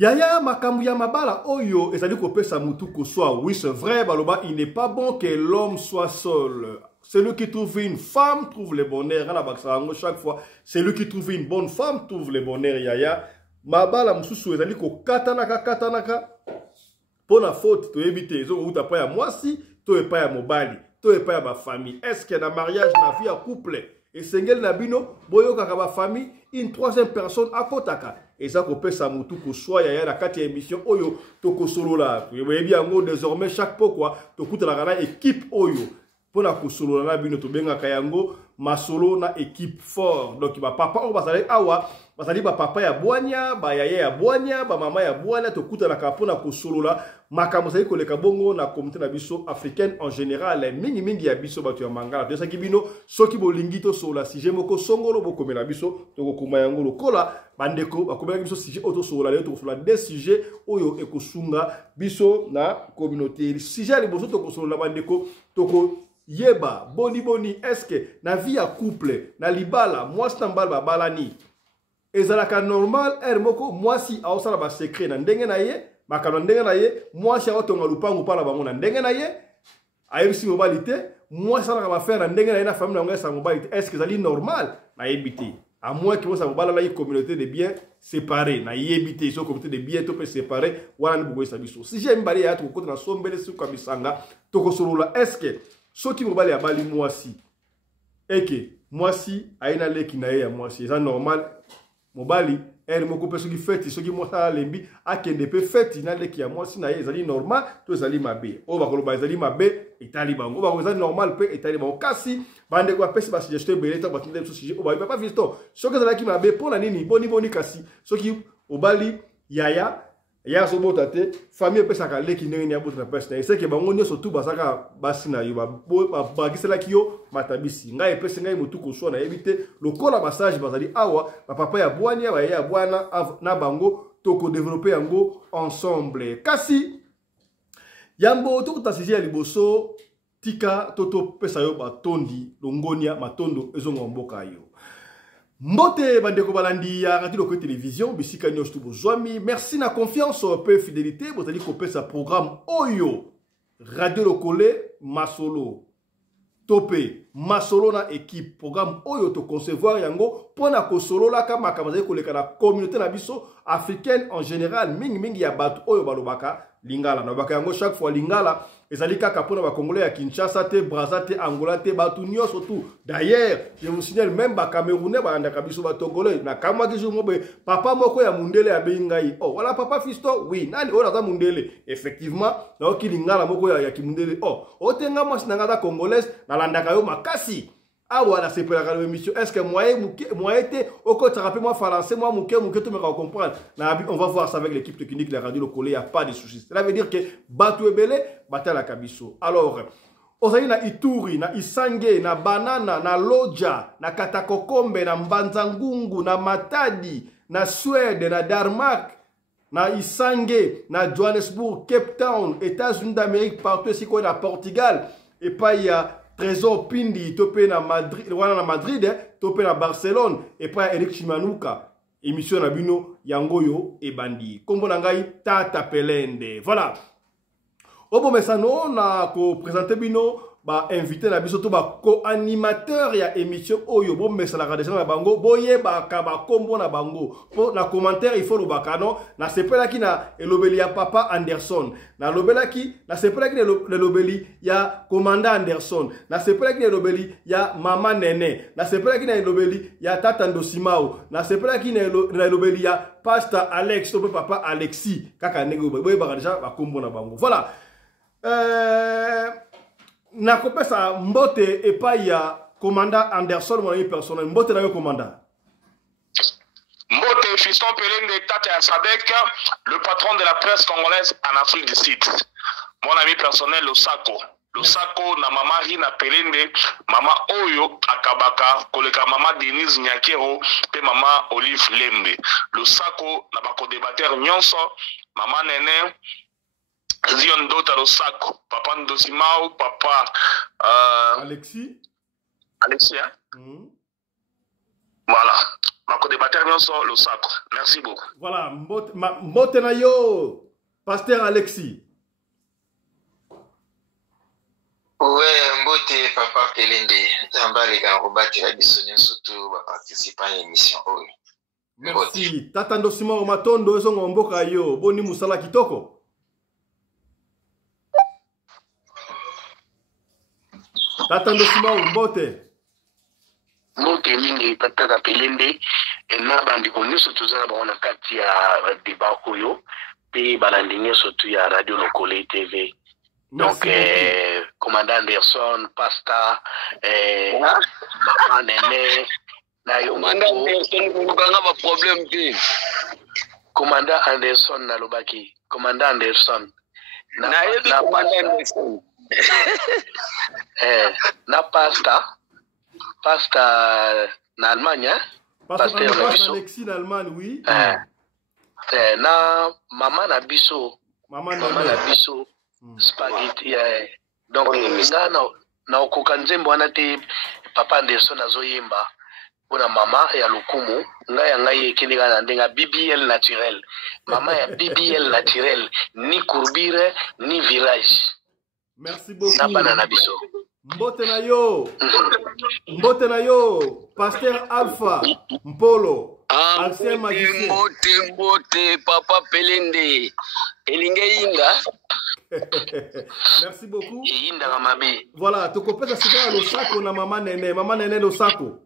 Yaya makambu ya mabala oyo ezali kopesa mutu ko soit oui c'est vrai baloba il n'est pas bon que l'homme soit seul. Celui qui trouve une femme trouve le bonheur. Chaque fois, celui qui trouve une bonne femme trouve le bonheur. Yaya mabala mususu ezali ko katanaka pona faute to éviter zo uta pa ya mwasi to e pa ya mobali to e pa ya ba famille. Est-ce que na mariage na vie à couple et sengel na bino boyo kaka ba famille une troisième personne à kotaka et ça ko pesa mutu ko soit ya na kati ya émission oyo to ko solo la et bien ngo désormais chaque fois to kuta la kana équipe oyo pona ko solo na bino to benga kayango masolo na équipe fort donc ba papa o basale awa basali ba papa ya bwanya ba yaya ya bwanya ba mama ya bwanya to kuta na kapona ko solo la makambo sali ko leka bongo na communauté na biso africaine en général mingi ya biso batu ya mangala to saki bino soki bolingi to sola si je moko songolo boko mena biso to ko kuma yango lokola bandeko bakomela biso sujet auto sola le to sola des sujets oyo ekosunga biso na communauté sujet les boso to ko sola bandeko to ko yeba boni est-ce que na vie à couple na libala moi stambal ba balani ezalaka normal moko moi si aosala ba secret na ndenge na ye makano ndenge na ye moi si aotonga lupangu pala bango na ndenge na ye ayebisi mobilité moi ça va faire na ndenge na ye na famille na ngesa mobilité est-ce que ezali normal na yebite à moins que ça mobala la communauté de biens séparés na yebite so communauté de biens to peut séparer wana ni bugo sabiso si j'ai mbali ya to ko na sombele su kabisanga to ko solola est-ce que soki mobali abali mwasi eke mwasi aina leki na ye ya mwasi eza normal mobali moko pe soki feti soki mwasa lembi akende pe feti na leki ya mwasi na ye ezali normal to ezali mabe o bakoloba ezali mabe etali bango bako ezali normal pe etali bango kasi bande ko apesi ba suggestion beleta ba tinde so sujet o ba pas visto soki ezalaki mabe pona nini boni kasi soki obali yaya ya so bota te famille pesaka leki ndenge ya bota na pesa na seke bango nyoso tu basaka basi na yo ba gisela kiyo matabisi ngai pesa ngai mutu ko so na ebite lokola massage bazali awa ba papa ya bwanya ba ya bwana na bango to ko développer yango ensemble kasi yambo to tasije ya liboso tika toto pesa yo batondi longonia matondo ezongo mboka yo Mbote bandeko balandi ya radio ko télévision bisika nyos tu bozwami merci na confiance peu fidélité bozali ko pesa programme oyo radio lokole masolo topé masolo na équipe programme oyo to concevoir yango pona ko solo la kama kamazali ko leka na communauté na biso africaine en général mingi ya batu oyo balobaka lingala na baka yango chaque fois lingala ezali kaka pona ba congolais ya Kinshasa te Brazza te Angola te batu nyonso tout d'ailleurs je vous signale même ba camerounais ba ndaka biso ba togolais na kama kijo mobe papa moko ya mundele ya bengai oh wala papa fisto oui nani ola za mundele effectivement na okilingala moko ya kimundele oh otenga mwasi na ngata congolaise na landaka yo makasi awa la sepela la émission est-ce que moi été au côté rappelez moi français moi mouké tout me comprendre on va voir ça avec l'équipe technique de la radio le il y a pas de soucis cela veut dire que batu ebele batala kabiso alors ozali na Ituri na Isange na Banana na Loja na Katakokombe na Mbanzangungu na Matadi na Suède na Denmark na Isange na Johannesburg Cape Town États-Unis d'Amérique partout ici quoi na Portugal et pas il y a Trésor Pindi, topé na Madrid, wana na Madrid, topé na Barcelone, et pas Eric Chimanuka, émission na bino, Yangoyo et Bandi. Kombo nangai, Tata Pelende. Voilà. Obo mesano, na ko présenter bino, ba invité na biso to ba co-animateur ya émission oyo bo mesala radesana na bango boye ba kaba kombo na bango po na commentaire il faut le bakano na sepela ki na elobeli ya papa Anderson na lobela ki na sepela ki na lobeli ya commandant Anderson na sepela ki na lobeli ya mama Nene na sepela ki na lobeli ya tata Ndosimao na sepela ki na lobeli ya pasteur Alex to papa Alexis kaka ndenge boye ba déjà ba kombo na bango voilà na kopesa mbote epai ya commandant Anderson mon ami personnel mbote na yo commandant Mbote Fiston Pelende Tata ya Sadek le patron de la presse congolaise en Afrique du Sud mon ami personnel Losako na mama Rina Pelende mama Oyo akabaka koleka mama Denise Nyakero pe mama Olive Lembe Losako na bako débatteur nyonso mama Nene Zion Dota Losako, papa Ndosimao, papa Alexis, hein? Voilà. mako débatteur nyonso losako. Merci beaucoup. Voilà, mbote na yo Pasteur Alexis. Ouais, mbote papa Pelende, Zambale Ganrobati la bisonne surtout va participer à l'émission. Merci. Tata Ndosima Matondo ezongo mboka yo, boni musala kitoko. Tata Ndosima mbote. Mbote mingi Tata Pelende na bandi ko nyuso tuzana baona kati ya débat oyo pe balandi nyuso tu ya Radio Lokole TV. Donc commandant Anderson, Pasta Maman Nene na yo Commandant Anderson kuganga ba problème te. Commandant Anderson na lobaki. Commandant Anderson na yebi commandant Anderson. Na Pasta na Allemagne, Pasteur Alexis en Allemagne, oui. Na maman na biso. Maman na biso. Spaghetti. Donc na okokanzembo wana te papa Anderson azoyemba pona mama ya lokumu ngai ekendeka na ndenga BBL naturel. Mama ya BBL naturel ni courbure ni virage. Merci beaucoup. Na banana biso. Mbote na yo Pasteur Alpha Mpolo ancien magicien. Mbote papa Pelende elinge inda. Merci beaucoup. Inda mamabe. Voilà, tokopesa sika losako na mama nene losako.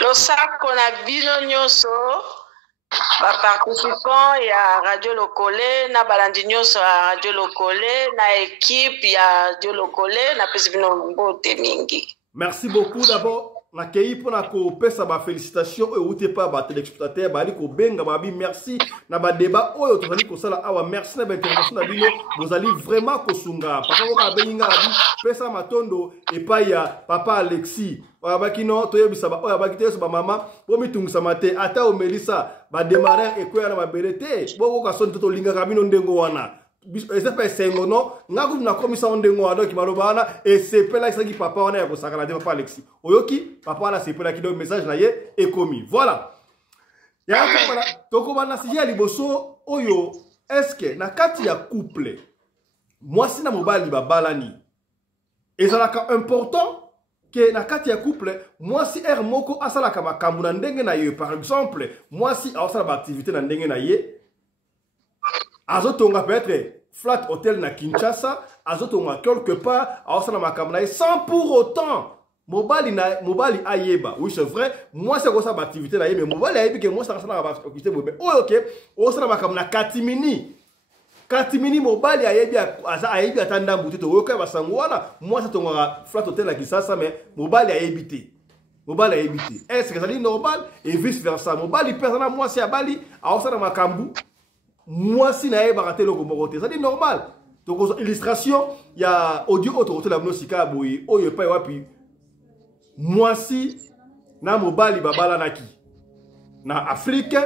Losako na bino nyonso ba participants ya Radio Lokole na balandi nyonso ya Radio Lokole na équipe ya Radio Lokole na pesi bino mbote mingi. Merci beaucoup d'abord. Na kei pona ko pesa ba félicitations et outé pas ba téléspectateurs ba li ko benga ba bi merci na ba débat oyo tozali ko sala awa merci na ba intervention na bino vous allez vraiment ko sunga papa ko ka benga bi pesa matondo et pa ya papa Alexis ba kino to yebisa ba oya ba kiteso ba mama bo mitungisa mate ata o Melissa ba démarrer et ko ya na ba berete bo ko ka son to linga ka bino ndengo wana ese pa sengo no ngaku na komisa ondengo ado ki malobana et c'est pela qui papa on a ko sakala de papa Alexis oyoki papa na c'est pela ki do message na ye et commis voilà ya ko toko bana sija liboso oyo est-ce que na kati ya couple moi si na mobali babalani ezalaka important que na kati ya couple moi si moko asala ka makambu na ndenge na ye par exemple moi si asala ba activité na ndenge na ye azotonga peut-être flat hotel na Kinshasa, azotonga quelque part, aosana makamna sans pour autant mobali ayeba. Oui, c'est vrai, moi c'est comme ça activité na mais mobali ayebi que moi ça na activité bobe. Oh OK, osana makamna katimini mobali ayebi atanda mbuti to oka basangwana, moi c'est tonga flat hotel na Kinshasa mais mobali ayebi te. Est-ce que ça dit normal et vice versa. Mobali persona moi c'est abali, aosana makambu moi si nae baraté le komoroté ça dit normal donc illustration il y a audio autre la musica boy oyo pa wapi moi si na mobali babala naki na Afrique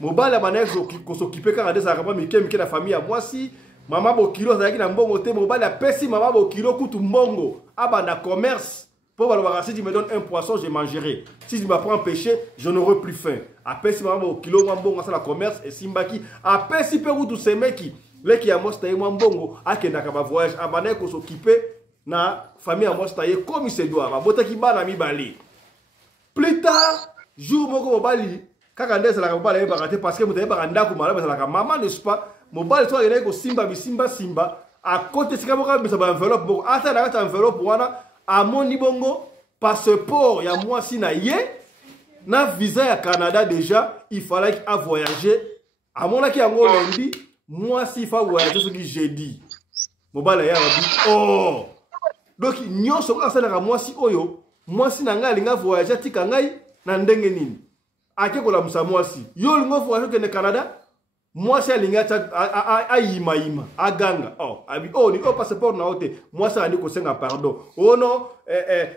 mobali abanezo ko s'occuper quand des arabes mike na famille à moi si mama bo kilo ça na mbongo te mobali a pesi mama bo kilo kutu mbongo aba na commerce pour valoir si tu me donnes un poisson je mangerai si tu m'apprends péché je n'aurai plus faim après si maman au kilo mbongo ça la commerce et simbaki après si pe tout ces mecs les qui a mosta et mbongo akenda ka ba voyage abane ko s'occuper na famille a mosta et comme il se doit ba bota ki bana mi bali plus tard jour moko mobali kaka ndeza la mobali ba raté parce que mutaye ba ndako mala ba la maman n'est-ce pas mobali toi il est ko simba à côté c'est comme ça ba enveloppe bon ata na ta enveloppe wana à mon bongo passeport ya moi si na ye na visa ya Canada déjà il fallait qu'il a voyagé à mon qui yango lundi moi si il faut voyager ce qui jeudi mobala ya rabi oh donc nyonso ko asala moi si oyo moi si na ngai linga voyager tika ngai na ndenge nini ake ko la musa moi si yo lingo voyager ke Canada moi si alinga ayima aganga oh ni passeport na hote moi ça andi ko senga pardon oh non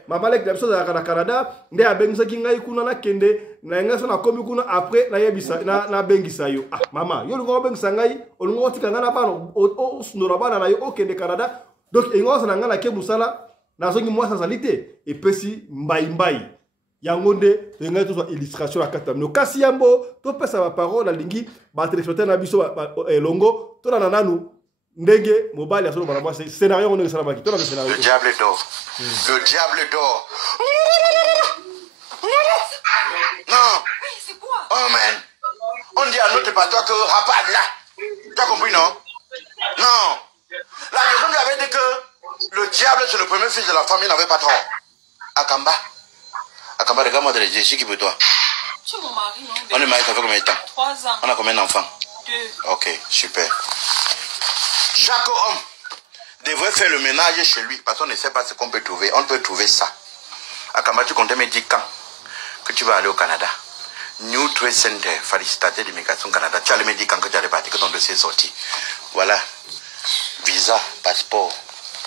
mama lek la chose na Canada nde abengisa kinga ikuna na kende na nga so na komi kuna après na yebisa na bengisa yo mama yo lingo bengisa ngai olingo tika ngana bano o sunora bana na yo okende Canada donc ingo so na ngana ke musala na zongi moi ça salite et pesi mbai yango nde toyengai tozwa illustration ya kati na bino kasi yambo topesa baparole alingi batelespectateur na biso elongo tolanda nanu ndenge mobali azoloba na mwasi scénario yango ndenge esalamaki tolanda scénario. Le diable dort. Le diable dort. Non. C'est quoi? Oh man. On dit à notre patron que rapade là. Tu as compris, non? Non. La personne lui avait dit que le diable, c'est le premier fils de la famille, n'avait pas tort. Akamba. Akamba, regarde-moi dans les yeux, c'est qui pour toi? Tu es mon mari, non? On est marié, ça fait combien de temps? 3 ans. On a combien d'enfants? 2. Ok, super. Chaque homme devrait faire le ménage chez lui, parce qu'on ne sait pas ce qu'on peut trouver. On peut trouver ça. Akamba, tu comptais me dire quand que tu vas aller au Canada? New Trade Center, félicitations d'immigration Canada. Tu allais me dire quand que tu allais partir, que ton dossier est sorti. Voilà. Visa, passeport,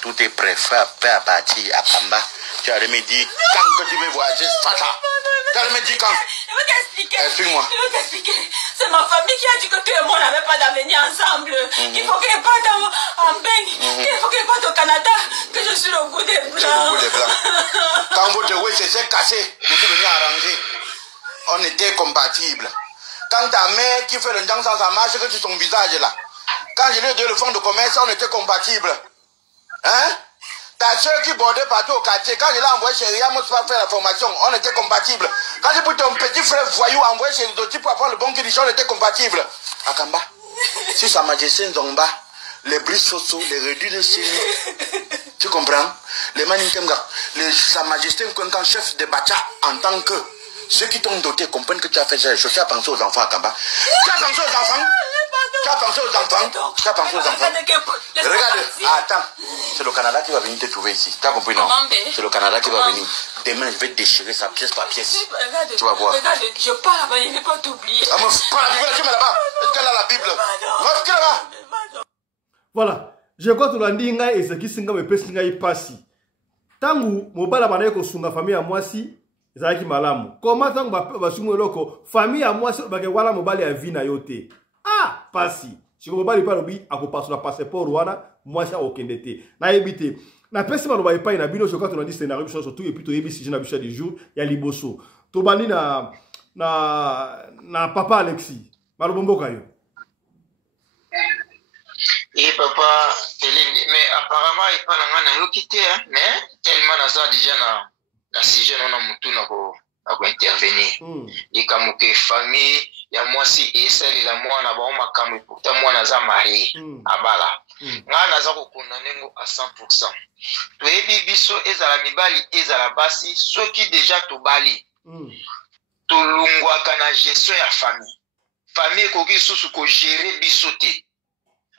tout est prêt, prêt à partir à Kamba. Tu allais me dire quand que tu veux voyager, ça. Tu allais me dire quand? Je veux t'expliquer. Explique-moi. Je veux t'expliquer. C'est ma famille qui a dit que toi et moi n'avons pas d'avenir ensemble. Qu'il faut que je parte en Beng. Qu'il faut que je parte au Canada. Que je suis le goût des Blancs. Quand votre oui s'est cassé, je suis venu arranger. On était compatibles. Quand ta mère qui fait le danse sans sa marche, que tu ton visage là. Quand je lui ai donné le fonds de commerce, on était compatibles. Hein? Ta soeur qui bordait partout au quartier, quand je l'ai envoyé chez Ria, moi je faire la formation, on était compatibles. Quand j'ai pris ton petit frère voyou envoyé chez les autres pour apprendre le bon Kidisha, on était compatibles. Akamba, si sa majesté Nzongba, les brises soso, les réduits de signe, tu comprends? Les manitemga, sa majesté Nkwenkan, chef de Bacha, en tant que ceux qui t'ont doté comprennent que tu as fait ça. Tu as pensé aux enfants à Kamba. Tu as pensé aux enfants? Tu as pensé aux enfants? Tu as pensé aux enfants? Regarde, attends. C'est le Canada qui va venir te trouver ici. Tu as compris, non? C'est le Canada qui va venir. Demain, je vais déchirer ça pièce par pièce. Tu vas voir. Regarde, je parle là-bas, il ne faut pas t'oublier. Ah, mais prends la Bible, tu mets là-bas. Est-ce qu'elle a la Bible? Va, là-bas. Voilà. Je crois que tu l'as dit, et ce qui s'est passé. Tangu mobala banaye ko sunga famille ya mwasi ezalaki malamu. Comment tangu basunga eloko famille ya mwasi bake wala mobali ya vie na yo te. Ah, pasi. Siko mobali pa lobi akopaso na passeport wana mwasi akokende te. Na yebite. Na pesi maloba epai na bino shoka to na dit scénario surtout et puis to yebi si na biso du jour ya liboso. To bandi na papa Alexis. Maloba mboka yo. Et papa, mais apparemment, il parle en l'occité, mais tellement ça déjà dans ce sujet, on a moutou à intervenir. Et comme que famille, il y a moi si et celle il a moi na ba ma comme pourtant moi na za marié à bala. Nga na za ko condamner à 100%. To ebi biso ezala mibali ezala basi ceux qui déjà to bali. To lungwa kana gestion ya famille. Famille ko ki susu ko gérer bisoté.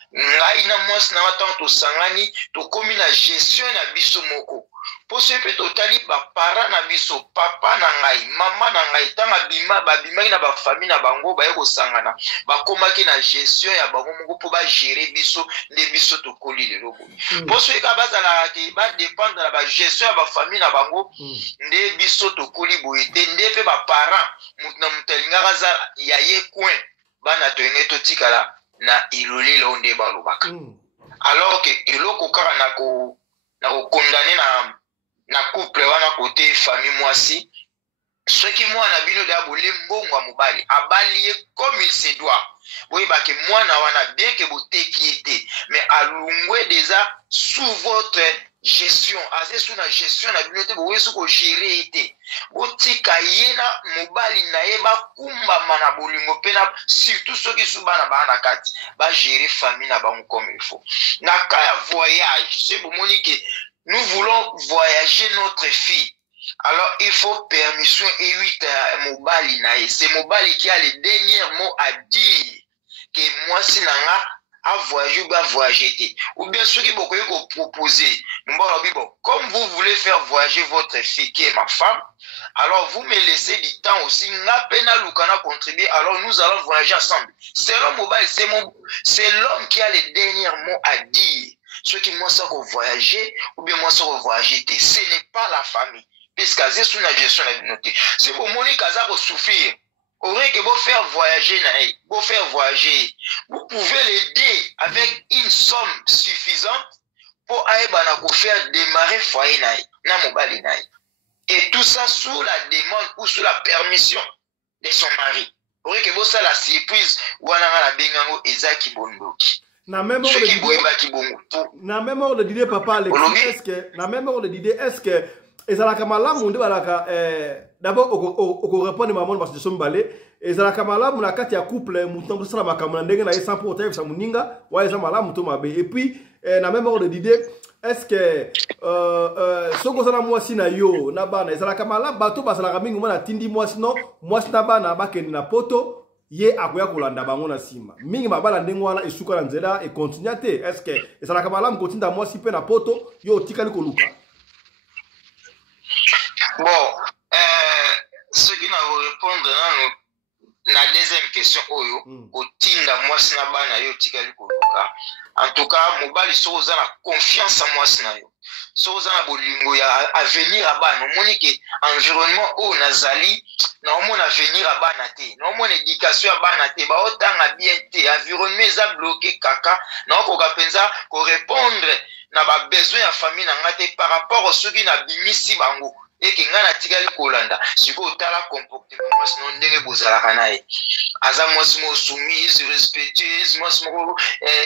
Ngai na mwasi na wata to sangani to komi na gestion na biso moko po sepe totali ba para na biso papa na ngai mama na ngai tanga bima babimaki na ba famille na bango ba yeko sangana ba komaki na gestion ya bango moko po ba gérer biso nde biso to koli lelo bo po so ka bazala ki ba dépendre na ba gestion ya ba famille na bango nde biso to koli boyete nde pe ba parents mutna mutelinga kaza ya ye coin bana to ngeto tikala na iloli lo nde balobaka alors que eloko kaka na ko condamner na couple wana côté famille mwasi ceux qui moi na bino da bolé mbongo mobali abalié comme il se doit oui ba que moi na wana bien que boté qui était mais alungwe déjà sous votre gestion assez sous la gestion na bino te bo wesu ko gérer été botika yena mobali na yeba kumba mana bolingo pena surtout ceux qui sont bana bana kati ba gérer famille na bango comme il faut na kaya voyage c'est pour monique nous voulons voyager notre fille. Alors, il faut permission et 8 mobali nae. C'est mobali qui a les derniers mots à dire. Que moi, si nanga a voyagé ou voyager. Ou bien ceux qui vont proposer. Comme vous voulez faire voyager votre fille, qui est ma femme, alors vous me laissez du temps aussi. N'a lukana contribuer. Alors nous allons voyager ensemble. C'est l'homme mobile, c'est l'homme qui a les derniers mots à dire. Ceux qui m'ont sorti voyager ou bien m'ont sorti voyager, ce n'est pas la famille. Puisque c'est sous la gestion de la communauté. Si vous voulez que souffrir, aurait que vous faire voyager, vous pouvez l'aider avec une somme suffisante pour aller faire démarrer foyer na mobali naï. Et tout ça sous la demande ou sous la permission de son mari. Pour que ça la surprise ou la bengango ezaki bondoki. Na même ordre d'idée papa est-ce que na même ordre d'idée est-ce que ezalaka malamu nde balaka d'abord oko répondre maman parce que somme balé ezalaka malamu na kati ya couple mutambo sala makamuna ndenge na sans pour sa muninga wa eza malamu to mabe et puis na même ordre d'idée est-ce que soko sala mwasi na yo na bana ezalaka malamu bato basalaka mingi mwana tindi mwasi no mwasi na bana bakeni na poto ye akoya kolanda bango na sima mingi mabala ndenge wana esuka na nzela e continue te est-ce que ezalaka malamu kotinda mwasi pe na poto yo tikali koluka. Bon, ce qui n'a pas répondre la deuxième question, au tinda moi na bana yo tikali koluka. En tout cas, mobali soza na confiance en moi na yo. Soza na bolingo ya avenir abana, moni ke environnement o nazali na omona avenir abana te. Na omona éducation abana te, ba otanga bien te, environnement za bloqué kaka, na ko kapenza ko répondre na ba besoin ya famille na ngate par rapport au soki na bimisi bango. Et que ngana tikali kolanda siko tala comportement moi sinon ndenge bozalaka naye aza moi simo soumise respectueuse moi simo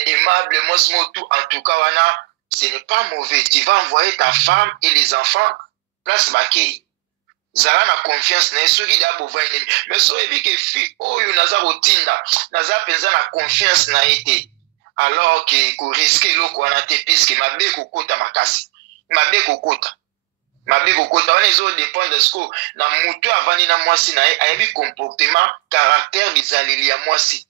aimable moi simo tout en tout cas wana ce n'est pas mauvais, tu vas envoyer ta femme et les enfants place bakei zala na confiance na soki da bova ennemi mais so ebi ke fi oyo naza kotinda naza penza na confiance na été alors que ko risquer loko wana te puisque mabe kokota makasi mabe kokota mabe kokota wana ezo dépend de ce que na mutu avani na mwasi na ye ayebi comportement caractère bizaleli ya mwasi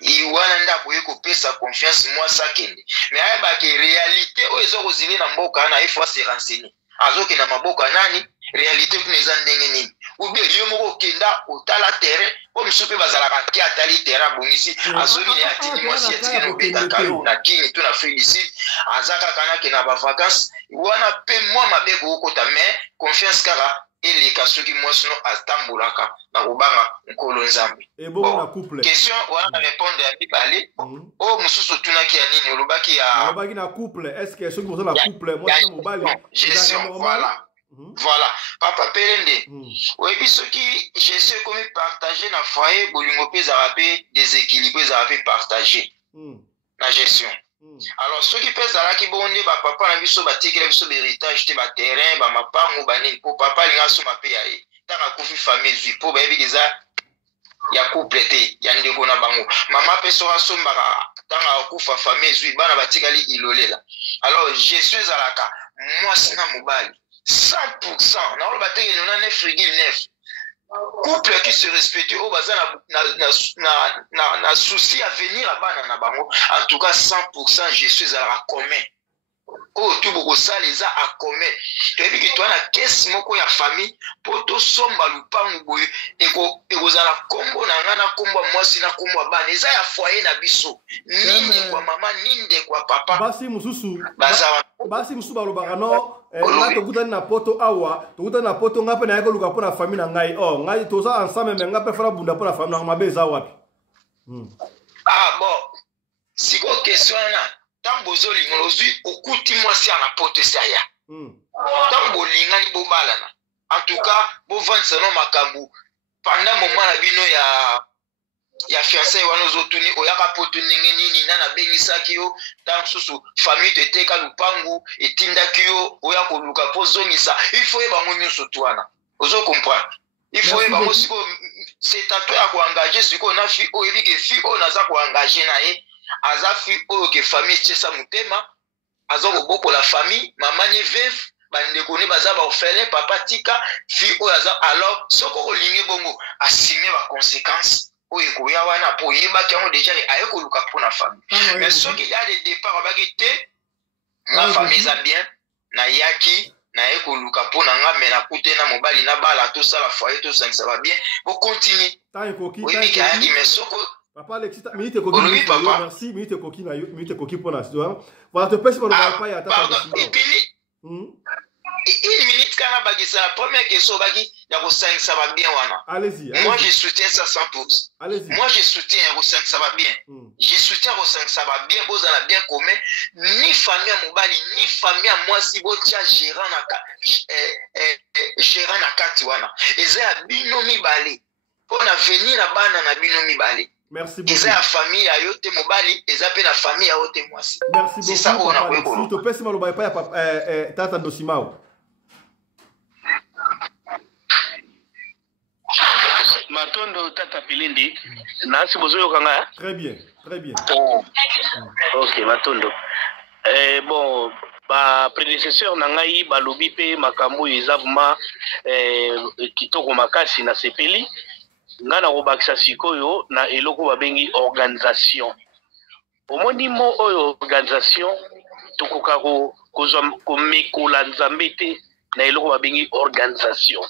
iwana nda koye kopesa confiance mwasi akende mais ayeba ke réalité oyo ezo kozili na mboka na il faut se renseigner azoke na maboka nani réalité kuna eza ndenge nini ou bien yo moko kenda otala terrain po misupe bazalaka ki atali terrain bongisi azoki ne atini mwasi etike no beta kayo na kini to na félicite azaka kana ke na ba vacances wana pe moi mabe ko kota mais confiance kara ele kasoki mwasi no atambulaka na kobanga nkolo nzambe et bon na couple question wana répondre ya bibale o mususu tunaki ya nini olobaki ya olobaki na couple est-ce que soki mozo na couple moi na mobali gestion voilà. Voilà, papa Pelende. Oui, puis ce qui j'essaie comme partager dans le foyer, bolingo pe zarapé déséquilibré zarapé partagé. La gestion. Alors ceux qui pèsent là qui bonde ba papa na biso ba tiki la biso l'héritage te ba terrain ba mapa ngo bani pour papa linga so mape ya ye. Taka kufi famille zui po ba yebi déjà ya couple te ya ndeko na bango. Mama pe so raso mbaka tanga kufa famille zui bana ba tikali ilolela. Alors gestion zalaka moi sina mobali 100%. Non, le bataille est 9,9. Couple qui se respecte au bazar na souci à venir là-bas na bango. En tout cas 100% je suis à la commun. Oh tu beaucoup ça les a à commun. Tu as vu que toi na caisse moko ya famille poto somba lupangu boye eko za la kombo na ngana kombo mwasi na kombo bana eza ya foyer na biso. Nini kwa mama ninde kwa papa. Basi mususu balobaka no nga tokutani na poto awa tokutani na poto nga pe na yako luka pona famille na ngai oh ngai toza ensemble mais nga pe fala bunda pona famille na mabe za wapi. Ah bon siko question na tambozo lingolo zui okuti mwasi na poto saya tambo linga ni bobalana en tout cas bo vansa no makambu pendant moment na bino ya fiancé wana zotuni oyaka poto ningi nini nana bengisaki yo tant susu famille te teka lupangu etindaki yo oya koluka pozongisa il faut eba ngoni sotwana ozo comprendre il faut eba mosiko c'est à toi ko engager siko na fi o ebi ke fi o naza ko engager na ye aza fi o ke famille tsa mutema azo ko boko la famille maman ni veuve bande koni baza ba orphelin papa tika fi o aza alors soko olingi bongo assumer ba conséquences oye koya wana po yeba kango déjà aye ko luka pour la famille mais ce qui a des départs bagité na famille za bien na yaki na ye ko luka pour na nga mais na kute na mobali na bala tout ça la foyer tout ça va bien on continue oui mais yaki mais soko papa Alexis minute koki merci minute koki pour la histoire voilà te pèse pour le papa ya tata une minute kana bagisa la première question bagi ça va bien wana. Allez-y. Moi je soutiens ça 100%. Allez-y. Moi je soutiens ça va bien. Je soutiens ça va bien, vous allez bien commun ni famille à mobali ni famille à moi si vous tia gérant na kati wana. Eza bino mibale. Pour na venir na bana na bino mibale. Merci beaucoup. Eza famille à yote mobali, eza pe la famille à yote moi si. Merci beaucoup. C'est ça on a Si tu peux mal ba pa tata Ndosimao. Matondo tata Pilindi, nasi bozoyo kanga. Très bien, très bien. Ok, Matondo. Bon, ba prédécesseur na ngai balobi pe makambo ezavuma kitoko makasi na sepeli. Nga na kobakisa sikoyo na eloko babengi organisation. Omoni mo oyo organisation tokoka komekola nzambe te na eloko babengi organisation.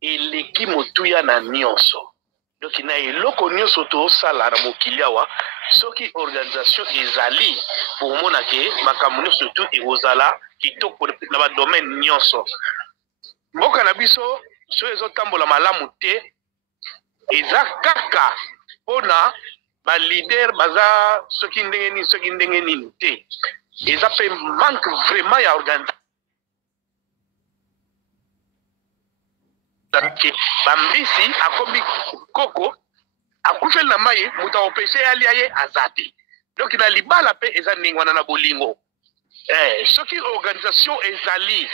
Eleki motuya na nyonso. Donc na eloko nyonso tosala na mokili awa soki organisation ezali pour mona ke makambo nyonso surtout ekozala kitoko na ba domaine nyonso. Mboka na biso so ezotambola malamu te eza kaka pona ba leader baza soki ndenge nini te. Eza pe manque vraiment ya organisation. Bambisi akomi koko akufel na mai muta opeshe ali aye azate. Donc na libala pe eza ningwana na bolingo. Soki organisation ezali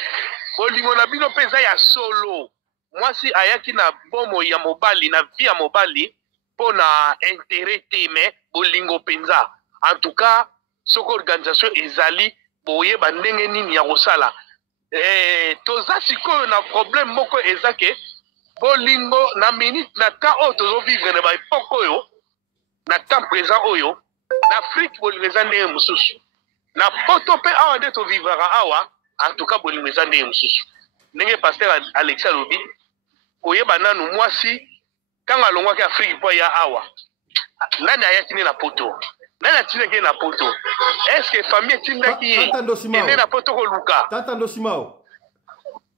bolingo na bino pe eza ya solo. Mwasi ayaki na bomo ya mobali na vie ya mobali pona intérêt te me bolingo penza. En tout cas soko organisation ezali boye bandenge nini ya kosala. Toza sikoyo na problème moko ezake bolingo na minute na temps oyo tozo vivre na ba époque oyo na temps présent oyo na Afrique bolingo eza ndenge mosusu na poto pe awa nde to vivra awa en tout cas bolingo eza ndenge mosusu ndenge pasteur Alexis alobi koyeba nanu mwasi kanga longwaki Afrique po ya awa nani ayaki na poto nani atinaki na poto est-ce que famille tindaki ene na poto ko luka Tata Ndosimao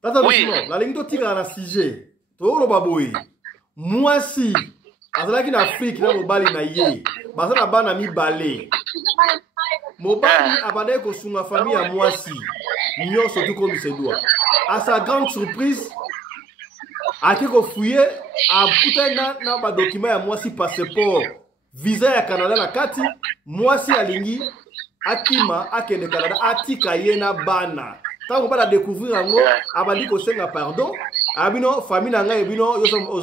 la ligne totika na sujet to baboyi mwasi azalaki na Afrique na mobali na ye bazana bana mibale mobali abandaki kosunga famille ya mwasi nyonso tukomisa doa à sa grande surprise aki kofuye aputa na ba document ya mwasi passeport visa ya Canada na kati mwasi alingi akima akende Canada atika ye na bana tango bala découvrir yango abandi kosenga pardon abino famille na ngai bino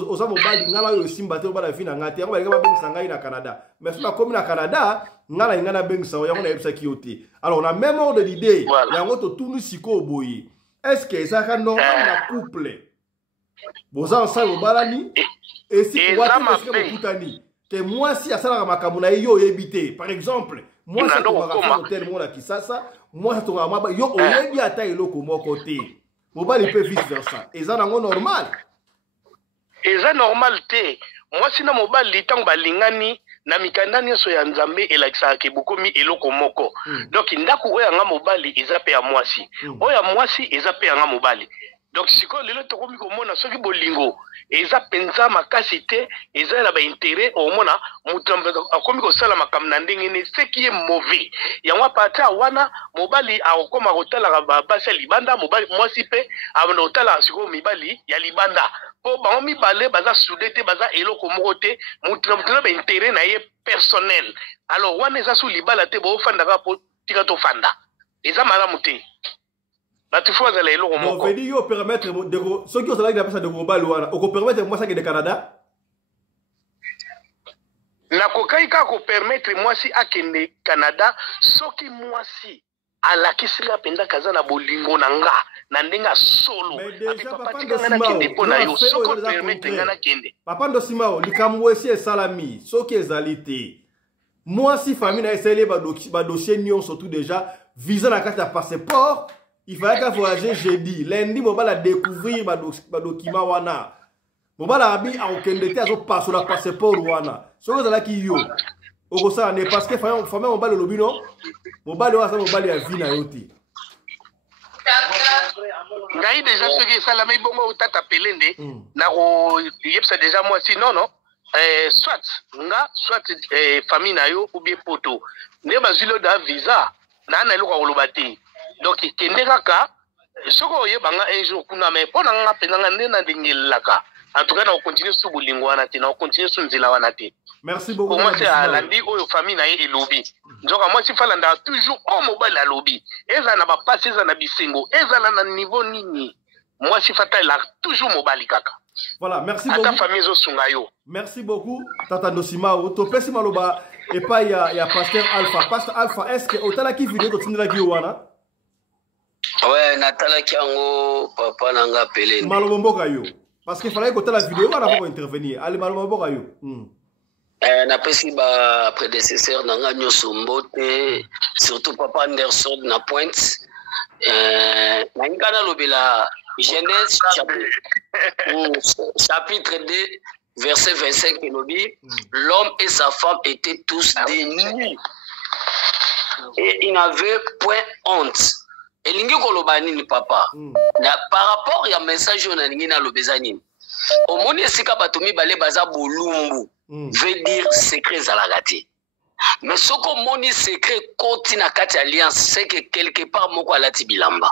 oza mobali ngala yo simba te bala fina ngati yango balika babengisa ngai na Canada mais na komi na Canada ngala ngana bengisa yango na yebisa kiyote. Alors on a même ordre d'idée yango to tunu siko boyi est-ce que ça ka normal na couple boza ensemble balani et si wati ko kutani que moi si asala makambo na yo yebite par exemple moi ça to ka hôtel mo la kisasa moi ça to ka yo oyebi ata eloko moko te mobali peut vice versa eza nango normal eza normal te moi sina mobali tango balingani na mikanda nyonso ya nzambe elakisa ke bokomi eloko moko donc ndako oyo nga mobali eza pe ya mwasi oyo ya mwasi eza pe ya nga mobali. Donc siko lelo tokomi komona soki bolingo eza penza makasi te eza na ba intérêt au mona mutambe akomi ko sala makam na ndenge ne ce qui est mauvais yango pata wana mobali akoma kotala ba basa libanda mobali mwasi pe abana kotala siko mibali ya libanda po ba mibale baza soudete baza eloko moko te mutambe ba intérêt na ye personnel. Alors wana eza sou libala te bo fanda ka po tika to fanda eza malamu te. On veut dire yo permettre de ceux qui ont la personne de global wana on permettre moi ça que de Canada na kokai ka ko permettre moi si akende Canada soki moi si ala kisila penda kazana bolingo nanga na ndenga solo papa Ndosimao likambo esi esalami soki ezalite moi si famille na esele ba dossier nyon surtout déjà visa na carte de passeport. Il fallait qu'à voyager jeudi. Lundi, on va découvrir les documents wana. On va l'habiller à aucun détail, on passe sur la passeport wana. Ce que vous avez qui yo. Au ça n'est parce que famille on va le lobby non. On va le voir ça on va le vie na yoti. ngai déjà soki esalami bongo tata pelende na koyebisa déjà moi si non soit nga soit famille na yo ou bien poto nde bazwi lo da visa na eloko koloba te donc kende kaka soki oyebanga un jour kuna mais mpo na nga mpenza nga nde nandengelelaka en tout cas na okontinue su bolingo wana te na okontinue su nzela wana te. Merci beaucoup. Pour moi c'est alandi oyo famille na ye elobi nzoka moi si falanda toujours o mobile alobi eza na bapasi eza na bisengo ezala na niveau nini moi si fatala toujours mobile kaka. Voilà, merci beaucoup. Ata famille zo sunga yo. Merci beaucoup Tata Ndosima to pesi maloba et pas ya Pasteur Alpha. Pasteur Alpha, est-ce que otala ki vidéo to tindela ki wana? Ouais, natala ki yango papa nanga pelende. Maloba mboka yo. Parce qu'il fallait que tu la vidéo pour intervenir. Allez, malheureusement, bon, na pesi ba prédécesseur nanga nyoso mbote surtout papa Anderson na Pointe na ngana lobela Genèse chapitre 2 verset 25 elobi l'homme et sa femme étaient tous des nus et ils n'avaient point honte. Elingi koloba nini papa na par rapport ya message on alingi na lobeza nini omoni esika bato mibale baza bolumbu veut dire secret zalagati mais soko moni secret koti na kati alliance c'est que quelque part moko alati bilamba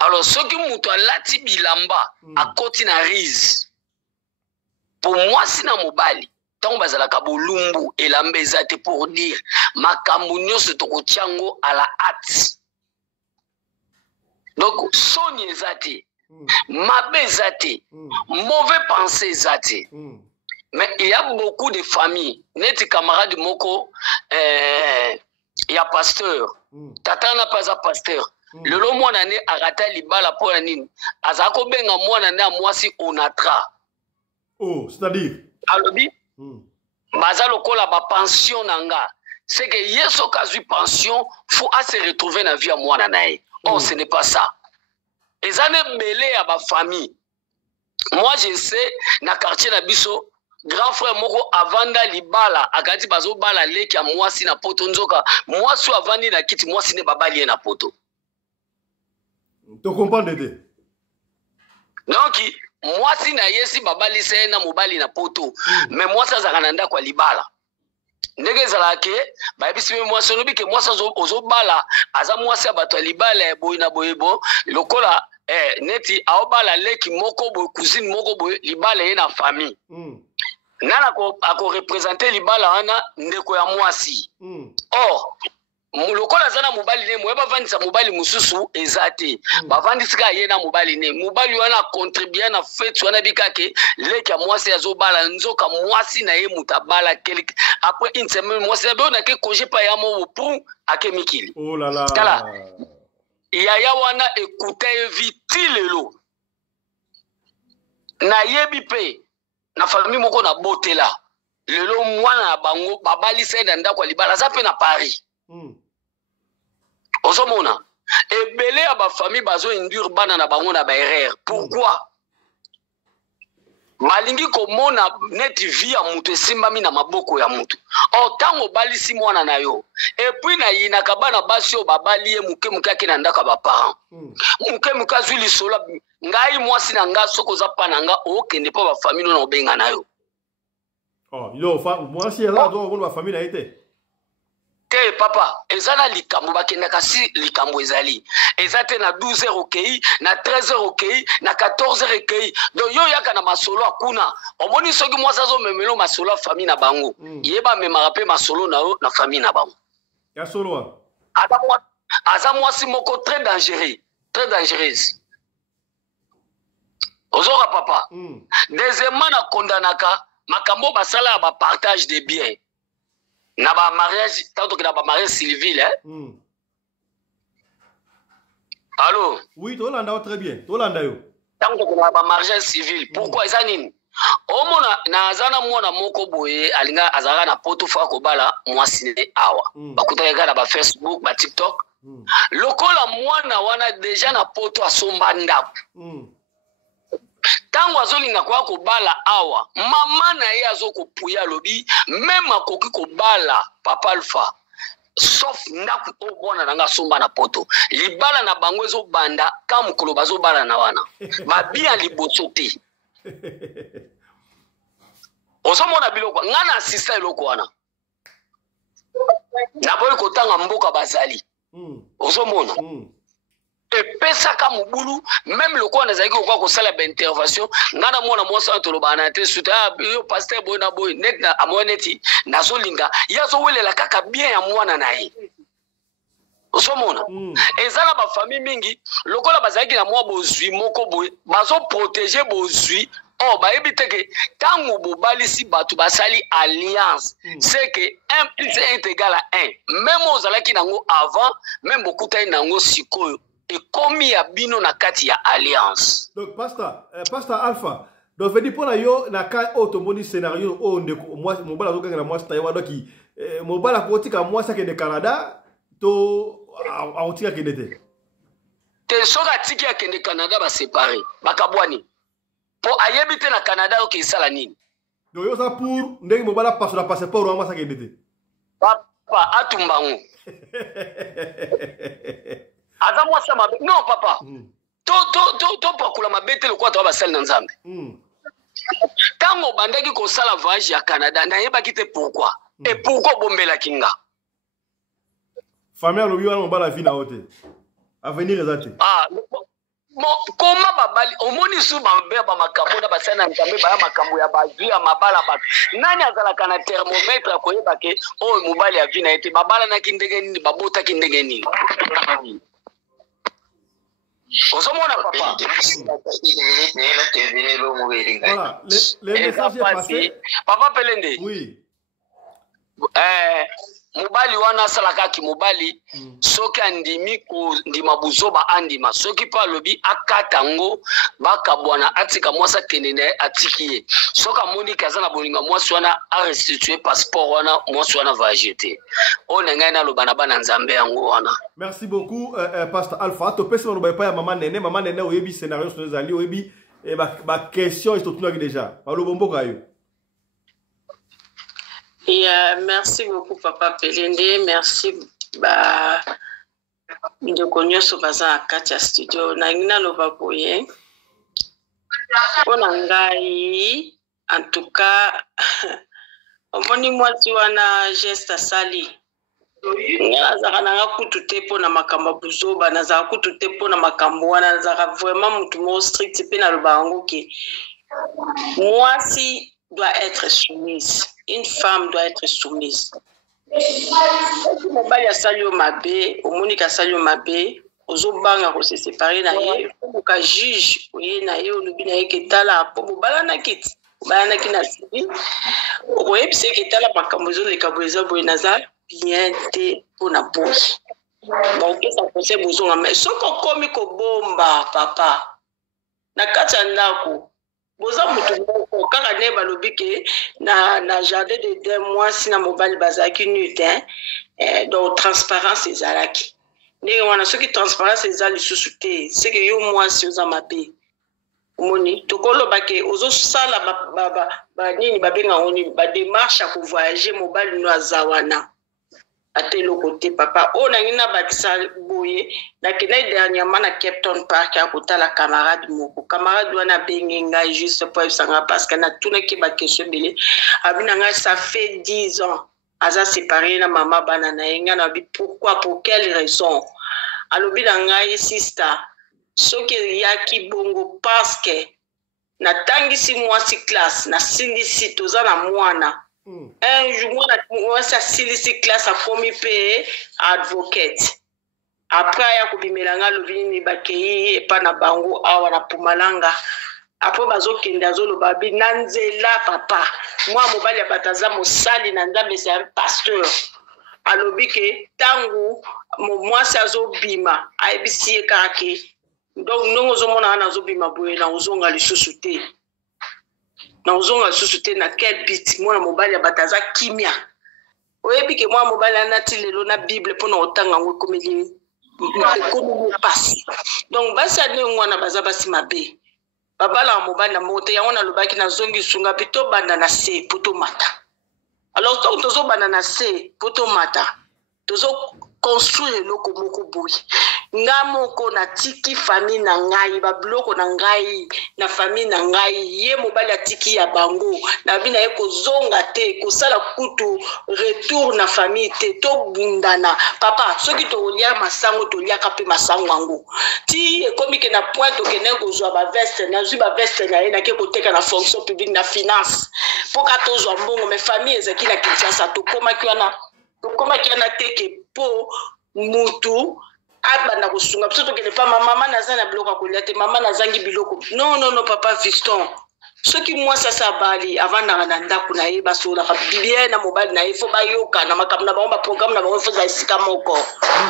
alors soki muto alati bilamba akoti na rise pour moi sina mobali tant bazalaka bolumbu elamba ezate pour dire makambo nyonso tokotiango à la hâte donc soni ezate mabe ezate mauvais pensée ezate mais il y a beaucoup de familles neti camarade moko il y a pasteur tata na pas pasteur lelo mwana ne arata libala pour la nini azako benga mwana ne amwasi onatra oh c'est-à-dire alobi baza lokola ba pension nanga c'est que yeso kazui pension faut à se retrouver na vie à mwana nae oh ce n'est pas ça ezane belé à ba famille moi je sais na quartier na biso grand frère moko avanda libala akati bazo bala leki ya mwasi na poto nzoka mwasi avandi na kiti mwasi ne babali na poto to comprendre de donc mwasi na yesi babali se na mobali na poto mais mwasi azaka na ndako libala ndenge ezalake bayebisi me mwasi olobi ke mwasi ozobala aza mwasi ya bato ya libala ya boye na boyebo lokola neti aobala leki moko boye cousine moko boye libala ye na famille nana ako représenter libala wana ndeko ya mwasi or lokola zana mobali ne moyeba vandisa mobali mususu ezate bavandisika ye na mobali ne mobali wana contribuer na fête wana bikake leki ya mwasi azobala nzoka mwasi na ye mutabala quelque après une semaine mwasi na ke congé pa ya mo pour ake mikili oh là là kala ya wana écouter vite lelo na yebi pe na famille moko na botela lelo mwana na bango babali senda ndako libala za pe na Paris osomona ebele ya ba famille bazo induire bana na bango na ba erreur pourquoi malingi komona net vie ya mutu esimbami na maboko ya mutu otango balisi mwana na yo et puis na yina kabana basi o babali ye muke mukaki na ndaka ba parents muke mukazu lisola ngai mwasi na nga soko za pananga okende pa ba famille na obenga na yo oh yo mwasi ya la do ba famille na ite te papa ezana likambo bakenda kasi likambo ezali ezate na 12h okei na 13h okei na 14h okei donc yo yaka na masolo akuna omoni soki mwasa zo memelo masolo famille na bango yeba memara pe masolo na yo na famille na bango ya solo aza mwasi moko très dangereuse ozoka papa deuxièmement na kondanaka makambo basala ya ba partage de biens na ba mariage tanto que na ba mariage civil allô oui tolanda très bien tolanda yo tanto que na ba mariage civil pourquoi eza nini omona na azana mwana moko boye alinga azaka na poto fa ko bala mwasi ne awa bakutaka na ba Facebook ba TikTok lokola mwana wana déjà na poto asomba ndako tango azolinga kwa kobala awa mama na ye azokopuya lobi même akoki kobala papa Alpha sauf ndaku o bona nanga somba na poto libala na bango ezo banda ka mukolo bazo bala na wana babia liboso te ozomona biloko ngana assista eloko wana na boy kotanga mboka bazali ozomona epesaka mobulu même loko wana ezalaki okwa kosala baintervention nga na mwana mwasi wana toloba na te suta yo paster boy na boy net na amoneti nazolinga ye azowelela kaka bien ya mwana na ye ozomona eza na bafamille mingi lokola bazalaki na mwa bozwi moko boye bazoprotege bozwi bayebi teke ntango bobalisi bato basali alliance c'est que 1 plus 1 est égal à 1 même ozalaki nango avant même bokutani nango sikoyo ekomi ya bino na kati ya alliance. Donc pasteur Alpha donc veut dire pour yo na ka otomoni scénario o ndeko mobala zo kanga mwasi tayewa donc mobala kotika mwasi ke de Canada to aotika kende te soka tiki ya kende Canada ba séparer bakabwani po ayebi te na Canada o ke sala nini donc yo ça pour ndenge mobala passe la passeport o mwasi kende te papa atumbango aza mwasi mabe non papa to pakula mabe te lokwa to basali na nzambe tango bandaki kosala voyage ya Canada nayebaki te pourquoi et pourquoi bombelaki nga famille alobi wana mobala vi na ote avenir ezate koma babali omoni su bambe ba makambo na basana nzambe baya makambo ya bazwi ya mabala bato nani azalaka na thermomètre akoyeba ke oyo mobali ya vi na ete babala naki ndenge nini babotaki ndenge nini ozomona papa voilà le message est passé papa Pelende oui mobali wana asalaka ki mobali soki andimi kondima buzoba andima soki pa alobi akata ngo bakabwana atika mwasi akende na ye atiki ye soki amoni kaza na bolinga mwasi wana arestitue passeport wana mwasi wana voyage te oyo na ngai naloba na bana nzambe yango wana. Merci beaucoup pasteur Alpha topesi maloba epai ya mama nene oyebi scénario so ezali oyebi ba question estotunaki déjà baloba mboka yo. Merci beaucoup Papa Pelende, merci ndeko nyonso baza na kati ya studio nangina loba boye mpona ngai en tout cas omoni mwasi wana geste asali nga nazalaka nanga kutu te mpona makambo ya buzoba nazalaka kutu te mpona makambo wana nazalaka vraiment mutu moko strict mpe naloba yango ke mwasi doit être soumise. Une femme doit être soumise. Mobali asali yo mabe, omoni asali yo mabe, ozobanga ko se séparer na ye, ka juge oye na ye olobi na ye ketala po mobala na kiti. Mobala na kina sibi. Oye pise ketala makambo zo leka boza boye naza bien te pona boy. Donc ça conseil bozonga mais soko komi ko bomba papa. Na kata ndako boza mutu moko kaka ne balobi ke na jardin de 2 mois sina mobali bazaki nuit donc transparence ezalaki ndenge wana soki transparence ezali susu te c'est que yo mwasi oza mabe omoni tokoloba ke ozosala nini babenga oni ba démarche ya kovoyager mobali no aza wana atelo côté papa ona ngina batisa boye na kena dernièrement na Captain Park ya kotala camarade moko camarade wana bengenga juste pour sanga parce que na tuna ki ba question belé abina nga ça fait 10 ans aza séparé na maman bana na yenga na bi pourquoi pour quelle raison alobi na nga sister soki yaki bongo parce que na tangisi mwasi classe na sindisi toza na mwana un jour moi ça silisi classe a komi pe advocate après ya kubimelanga lobini bakei pa na bango awa na Pumalanga après bazokende azoloba bi nanzela papa moi mobali bataza mosali na nzambe c'est un pasteur alobi ke tangu moi ça zobima aibisi ekake donc non ozomona na zobima boye na ozonga lisusu te na ozonga lisusu te na quel bit mwana mobali ya bataza kimia oyebi ke mwana mobali anati lelo na bible pona otanga ngo komeli komo pasi donc basa ne mwana baza basi mabe babala mobali na moto ya wana lobaki na zongi sunga pito banda na se poto mata alors to zo banda na se poto mata tozo construire loko moko boy nga moko na tiki famille na ngai ba bloko na ngai na famille na ngai ye mobali atiki ya bango na bina ye kozonga te kosala kutu retour na famille te to bundana papa soki to lia masango to lia kape masango ango ti ekomi ke na point to kene kozwa ba veste na zui ba veste na ye na ke koteka na fonction publique na finance poka tozwa mbongo me famille ezaki na Kinshasa to koma kiana teke po mutu abanda kusunga biso tokende pa mama naza na biloko kolia te mama nazangi biloko non papa fiston soki mwasi asa bali avandaka na ndako na ye basolaka bien na mobali na ye fo bayoka na makambo na bango baprogramme na bango foza esika moko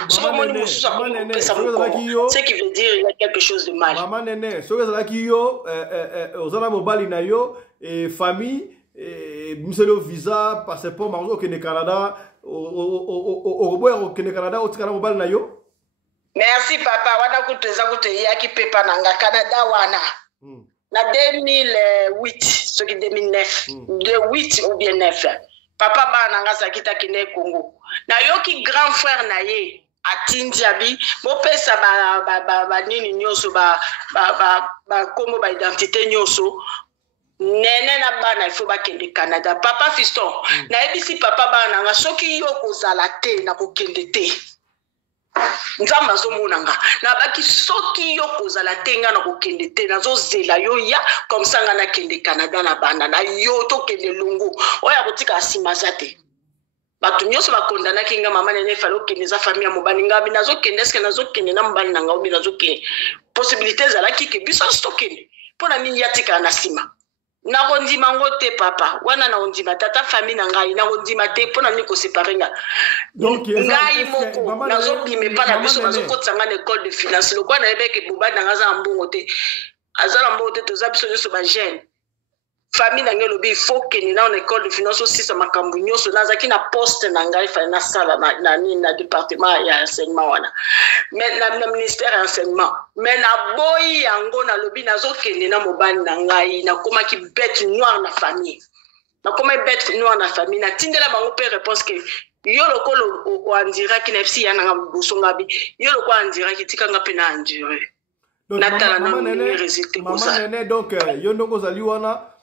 soki omoni mosusu akopesa moko ce qui veut dire il y a quelque chose de mal. Mama nene soki ezalaki yo oza na mobali na yo famille miselo visa passeport mango okende Canada oboya okende Canada otikala mobali na yo. Merci papa wana kuteza kuteyaki pepa nanga Canada wana na 2008 soki 2009 8 ou bien 9 papa ba nanga sakita kine Congo na yoki grand frère na ye atindi abi bopesa ba nini nyoso ba Congo ba identité nyoso nene na bana il faut bakende Canada papa fiston na ebisi papa ba nanga soki yo kozala te na kokende te nzamba zomonanga na baki soki yo kozala tenga na kokende te nazozela yo ya comme ça nga na kende Canada na bana na yo to kende longo oya kotika asima zate batu nyonso bakondana kinga mama nene falo kende za famille mobali ngabi nazokende eske nazokende na mbali nanga obi nazokende possibilité zala kike biso stokende pona nini yatika na sima na rondima ngote papa wana na rondima tata famille na ngai na rondima te pona niko séparer donc ngai moko nazo bime pa na biso nazo kotsanga na école de finance lo kwa na ebeke buba na ngaza mbongo te azala mbongo te toza biso nyonso ba jeune famille na ngelo bi faut que ni na école de finance aussi sa makambu nyonso nazaki na poste na ngai fa na sala na département ya enseignement wana mais na ministère ya enseignement mais na boyi yango na lobi nazokende na mobali na ngai na koma ki bête noire na famille na koma bête noire na famille na tindela bango pe réponse que yo lokolo o andira ki na fsi ya na bosonga bi yo lokolo andira ki tikanga pe na andire na tala na résultat maman nene donc yo ndongo zali wana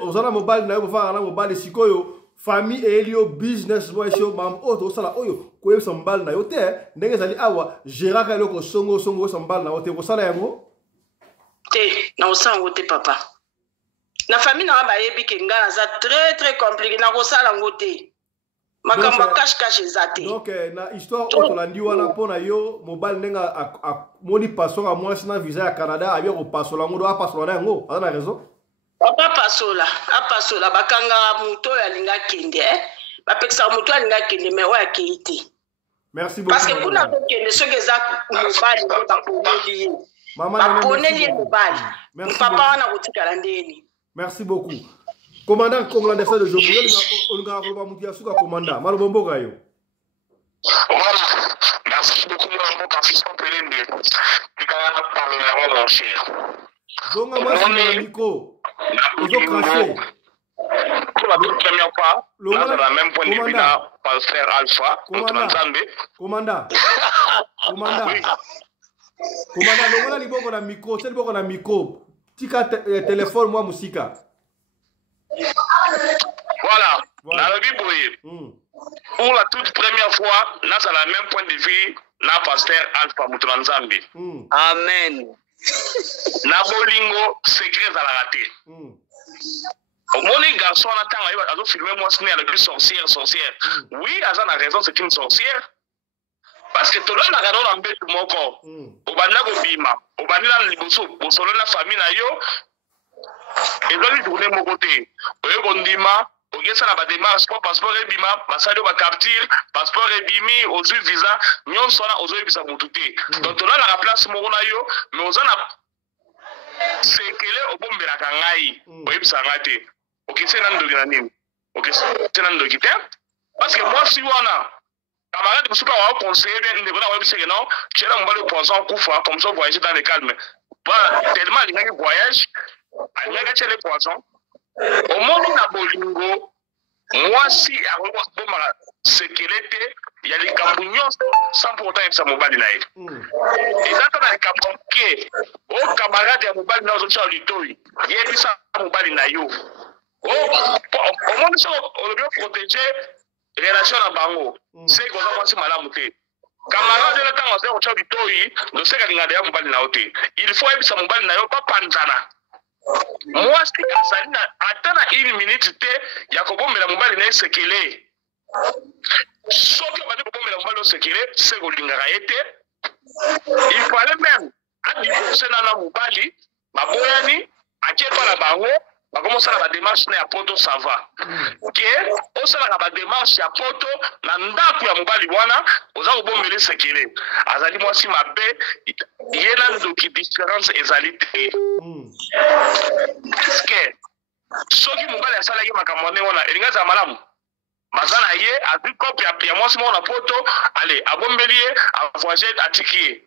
ozana mobali na yo bovanga na mobali sikoyo famille elio business boy show mam oto sala oyo koyebisa mobali na yo te ndenge ezali awa géraka eloko songo sa mobali na yo te kosala yango te na osango te papa na famille na bayebi ke nga naza très compliqué na kosala ngo te makambo cache ezate donc na histoire otolandi wana mpona yo mobali ndenge moni passeport a mwasi na visa ya Canada abia kopasola ngo do apasola na yango aza na raison papa apasola bakanga moto oyo alinga kende bapekisa moto alinga kende mais oyo akei te merci beaucoup parce que kuna kokende soki eza mobali nde baponeli ye mobali papa wana kotikala ndeni. Merci beaucoup. Commandant Congolais de Jombo, on a remonté à Souka commandant. Malobombo Gayo. Voilà. Merci beaucoup, mon fils Pelende. Tu vas parler mon cher. Donc, moi, c'est le micro. Ils ont craché. Pour la toute première fois, là, dans la même point de vue, là, Pasteur Alpha, notre ensemble. Commandant. Commandant, le bon a micro, c'est le bon a micro. Tika téléphone, moi, Moussika. Voilà. Dans la Bible, pour la toute première fois, là, c'est la même point de vue, là, Pasteur Alpha Moutranzambe. Amen. Na bolingo, secret à la raté. Mon garçon, on attend, il filmé moi, c'est une sorcière. Oui, Azan a raison, c'est une sorcière. Parce que tout le monde a regardé dans le mon corps. Au banda bima, au banda liboso, au solo la famille na yo. Et donc il tourne mon côté. Au bondima, au gesa la démarche pour passeport et bima, passado ba capture, passeport et bimi, aux visa, nyon sona aux visa moutouté. Donc tout le monde a place mon na yo, mais aux ana c'est que le au bombe la kangai, au visa ngate. OK, c'est nan dogi na nini. OK, c'est nan dogi te. Parce que moi si wana camarade ne pas avoir conseillé bien ne pas dire que non tu es là on va le poisson coufa comme ça voyager dans le calme pas tellement il y a voyage il y a les poissons au monde na bolingo mwasi akobomaka sekele te ya likambo nyonso sans pourtant yebisa mobali na ye eza ta na likambo moke o kamarade ya mobali na ozotya litoi yebisa mobali na yo omoni so olobi oprotege relation na bango seki oza mwasi malamu te camarade na ntango aza kotya litoi doseka linganda ya mobali na yo te il faut yebisa mobali na yo bapanzana mwasi azali na ata na 1 minute te ya kobombela mobali na ye sekele soki obandi kobombela mobali osekele se kolingaka ye te il fallait même adivorce na mobali baboyani akie epa na bango bakomosala bademarshe na ya poto sava ke osalaka bademarshe ya poto na ndako ya mobali wana oza kobombela esekele azali mwasi mabe ye na ndoki différence ezali te eske soki mobali asalaki makambo wane wana elingi azala malamu baza na ye azwi kope ya mwasi moko na poto ale abombeli ye avoyage atiki ye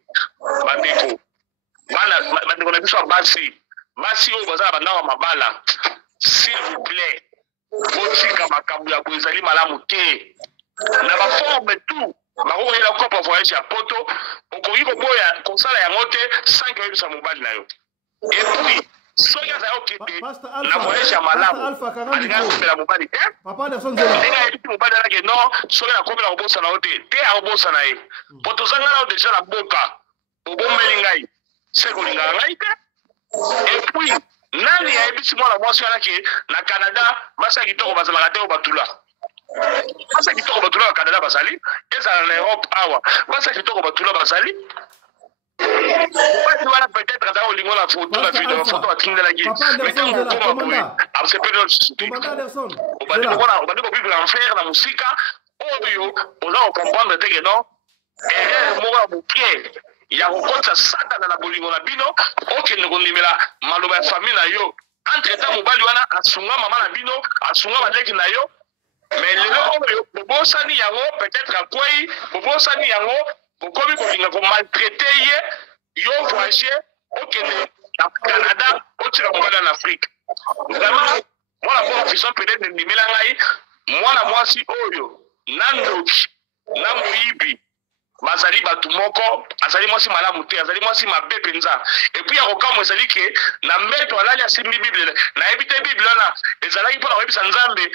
bandeko na biso ya basi oyo baza na bandako ya mabala s'il vous plaît botika makambo ya boye ezali malamu te na baforme tout bakokoyela kope ya voyage ya poto okoki koboya kosala yango te sanke oyebisa mobali na yo epuis soki azali okende na voyage ya malamu alingi akopela mobali te ndenge ayebisi mobali alaki non soki nakopela kobosana yo te akobosana ye po tozanga nao deja na boka obombeli ngai se kolingaka ngai te epuis nani ayebisi mwana mwasi wana ke na Canada basi ya kitoko bazalaka te oyo batula basi ya kitoko batula na Canada bazali ezala na Europe awa basi ya kitoko batula bazali basi wana peut-être azala olingo na foto na video foto batindelaki metango okoma boye absepeli obandi kobibela enfer na mosika oyo oza kokomprendre te ke non erreur moko ya moke ya kokotisa satana na bolingo na bino okende kondimela maloba ya famille na yo entre temps mobali wana asunga mama na bino asunga baleki na yo mais lelo oyo bobosani yango peut-être akwei bobosani yango bokomi kolinga komaltraite ye yo voyage okende na Canada otika mobali na Afrique vraiment mwana moko fiso peut-être ndimela ngai mwana mwasi oyo na ndoki na moyibi bazali batu moko azali mwasi malamu te azali mwasi mabe penza epuis ya kokamo ezali ke na mbeto alali asimbi bible nayebi te bible wana ezalaki mpona koyebisa nzambe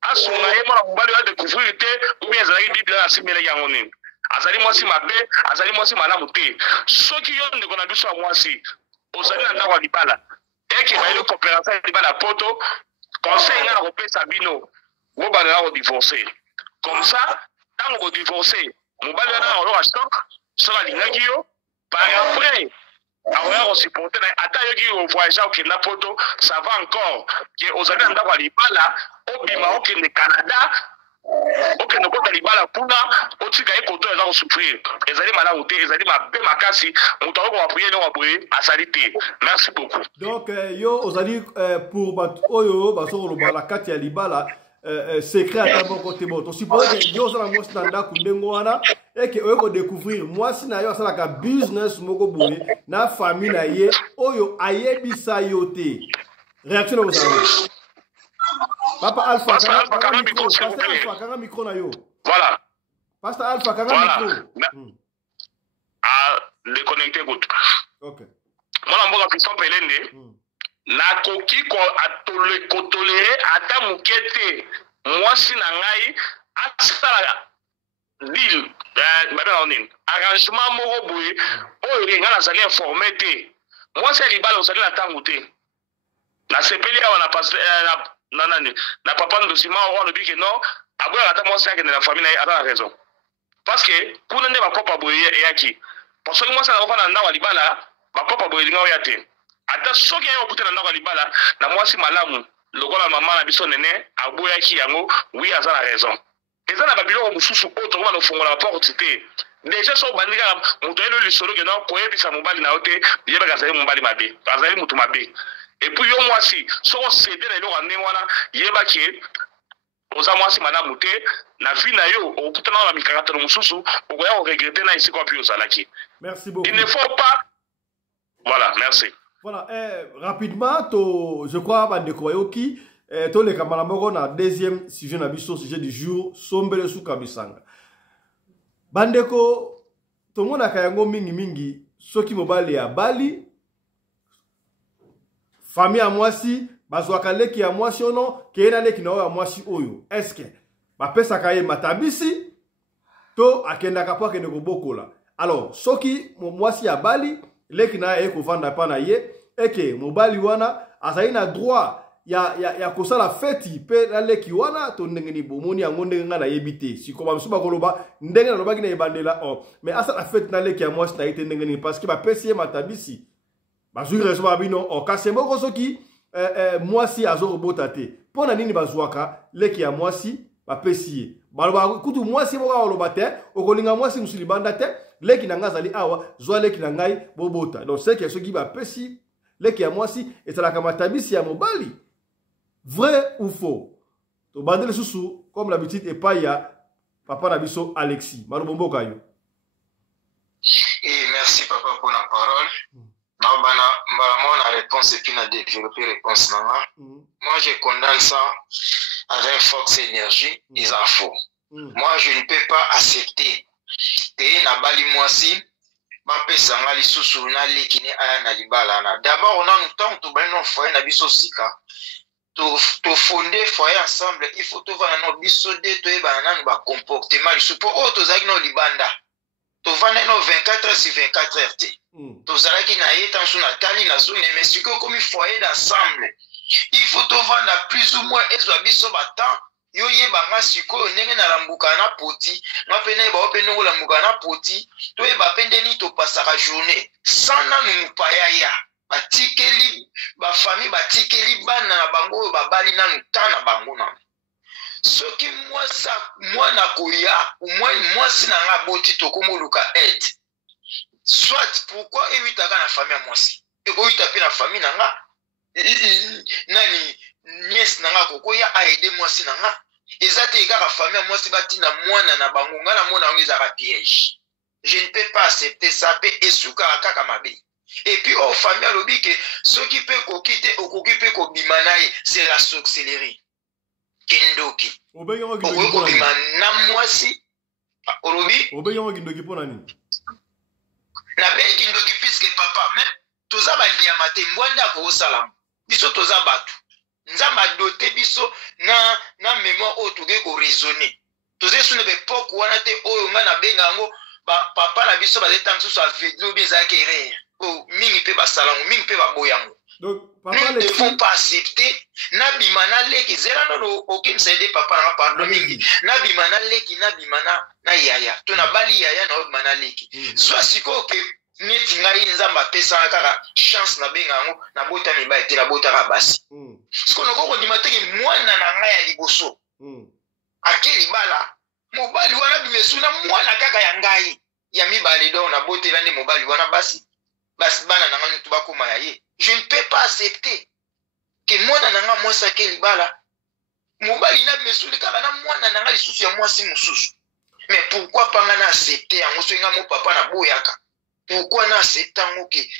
asunga ye mwana mobali oyo adécouvrir te ubien ezalaki bible wana asimbelaki yango nini azali mwasi mabe azali mwasi malamu te soki yo ndeko na biso ya mwasi ozali na ndako ya libala eke bayeli coopération ya libala poto conseil nga na kopesa bino bobandela kodivorce comme ça ntango kodivorce mobali wana oloka stock soki alingaki yo par après akoya kosupporte na ata yoki ovoyage okenda poto ça va encore ke ozali na ndako ya libala obima okende Canada okende kota libala kuna otika ye koto eza kosouffrir ezali malamu te ezali mabe makasi moto akoki koapuye ndenge boye azali te merci beaucoup donc yo ozali pour bato oyo bazokoloba na kati ya libala secret ata moko te bo tosuppose ke yo osala mwasi na ndako ndenge wana eke oyo kodécouvrir mwasi na yo asalaka business moko boye na famille na ye oyo ayebisa yo te réaction na kozala Papa Alpha, kanga micro na yo. Voilà. Pastor Alpha, kanga micro. Déconnecté good. Ok. Mwana mboka Fiston Pelende. Na koki ko toléré ata mukete mwasi na ngai asala deal arrangement moko boye oyo nga nazali informé te mwasi ya libala ozali na ntango te nasepeli awa na pasteur na papa ndosima wana lobi ke non aboyaka ata mwasi akende na famille na ye ata na raison parce que kuna nde bakopa boye eyaki soki mwasi akofana na ndako ya libala bakopa boye elinga oya te ata soki aye okuta na ndako ya libala na mwasi malamu lokola mama na biso nene aboyaki yango wi aza na raison eza na babiloko mosusu oyo tokoma na ofongola baporte te deja so obandi kaka moto ayeli lisolo ke non koyebisa mobali na yo te yebaka azali mobali mabe azali motu mabe epuis yo mwasi soko osede na eloko ya ndenge wana yebaki oza mwasi malamu te na vie na yo okutana na mikakatano mosusu okoya koregrete na esika wapi ozalaki. Merci beaucoup. Il ne faut pas. Voilà, merci. Voilà, rapidement, je crois bandeko bayoki to le kamala moko na deuxième sujet na biso sujet du jour sombele su kabisanga bandeko tomona kayango mingi soki mobali ya bali famille ya mwasi bazwaka leki ya mwasi ono kena leki na ya mwasi oyo eske bapesa kaye matabisi to akendaka po akende kobokola alors soki mwasi ya bali leki na ye kovanda pa na ye eke mobali wana azali na droit ya kosala feti pe na leki wana to ndenge ni bomoni yango ndenge nga na yebi te sikoba biso bakoloba ndenge na lobaki na ebandela mais asala feti na leki ya mwasi na ye te ndenge ni parce que bapesi ye matabisi bazwi raison babino kasi moko soki mwasi azokobota te mpo na nini bazwaka leki ya mwasi bapesi ye baloba kutu mwasi moko aloba te okolinga mwasi mosu libanda te leki na ngai azali awa zwa leki na ngai bobota donc seke soki bapesi leki ya mwasi ezalaka matabisi ya mobali vrai ou faux tobandeli susu comme l'habitude epai ya papa na biso Alexis malobomboka yo. Merci papa pour la parole. La réponse et puis la développer réponse. Moi je condamne ça avec force et énergie, ils en font. Moi je ne peux pas accepter te na bali mwasi bapesa ngali susu na lekine aya na libala na d'abord on a un temps to bano foyer na biso sika to fonder foyer ensemble il faut to vana no biso de to e bana ba comportement il suppose o to zaki no libanda to vana no 24 heures sur 24 heures te to zaki na yeta suna tali na zone mais siko comme foyer d'ensemble il faut to vana plus ou moins ezwa biso batan yo ye banga siko ndenge na lambuka na poti na pene ba opene ngo lambuka na poti to e ba pende ni to pasaka journée sana nu paya ya batikeli ba famille batikeli bana na bango ba bali na mutana bango na soki moi na koya au moins si na nga boti to komoluka aide soit pourquoi éviter na famille moi si e ko éviter pe na famille na nga nani nièce na nga kokoya a aider moi si na nga ezate kaka famille moi si batina mwana na bango ngana mona ngo ezaka piège je ne peux pas accepter ça pe esuka kaka mabe et puis au famille lobi que ceux qui peut kokite okokipe ko bimanaye c'est la sorcellerie kindoki obeyo kindoki na moi si olobi obeyo kindoki pona nini na be kindoki puisque papa mais toza ba liamate mbwanda ko sala biso toza batu nzamba doté biso na mémoire o toge ko raisonner toze sune be poko wana te oyo nga na benga ngo papa na biso ba zetam so aveglo beza kere o mingi pe basalango mingi pe baboyango donc papa ne devons pas accepter na bimana leki zela no aucun cédé papa na pardon mingi na bimana leki na bimana na yaya to na bali yaya na bimana leki zo siko ke neti ngai nzamba pesa kaka chance na benga ngo na bota mi ba ete na bota ka basi sikono koko dimateke mwana na ngai ya liboso akeli bala mobali wana bimesuna mwana kaka ya ngai ya mibale do na botela ndi mobali wana basi bana na ngai tuba koma ya ye je ne peux pas accepter que mwana na ngai mwasa akeli bala mobali na bimesuna kaka na mwana na ngai lisusu ya mwasi mususu mais pourquoi pas ngana accepter yango so nga mo papa na boyaka pourquoi na accepter ngo ke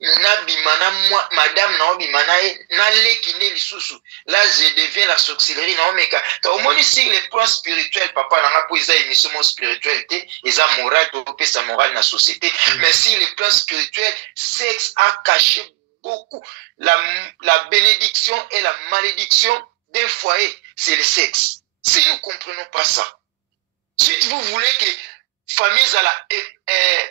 na bimana moi madame na bimana na leki ne lisusu là je deviens la sorcellerie na omeka ta omoni sur le plan spirituel papa na po eza émission spiritualité eza moral to pesa moral na société mais sur le plan spirituel sexe a caché beaucoup la bénédiction et la malédiction d'un foyer c'est le sexe si nous comprenons pas ça si vous voulez que famille ala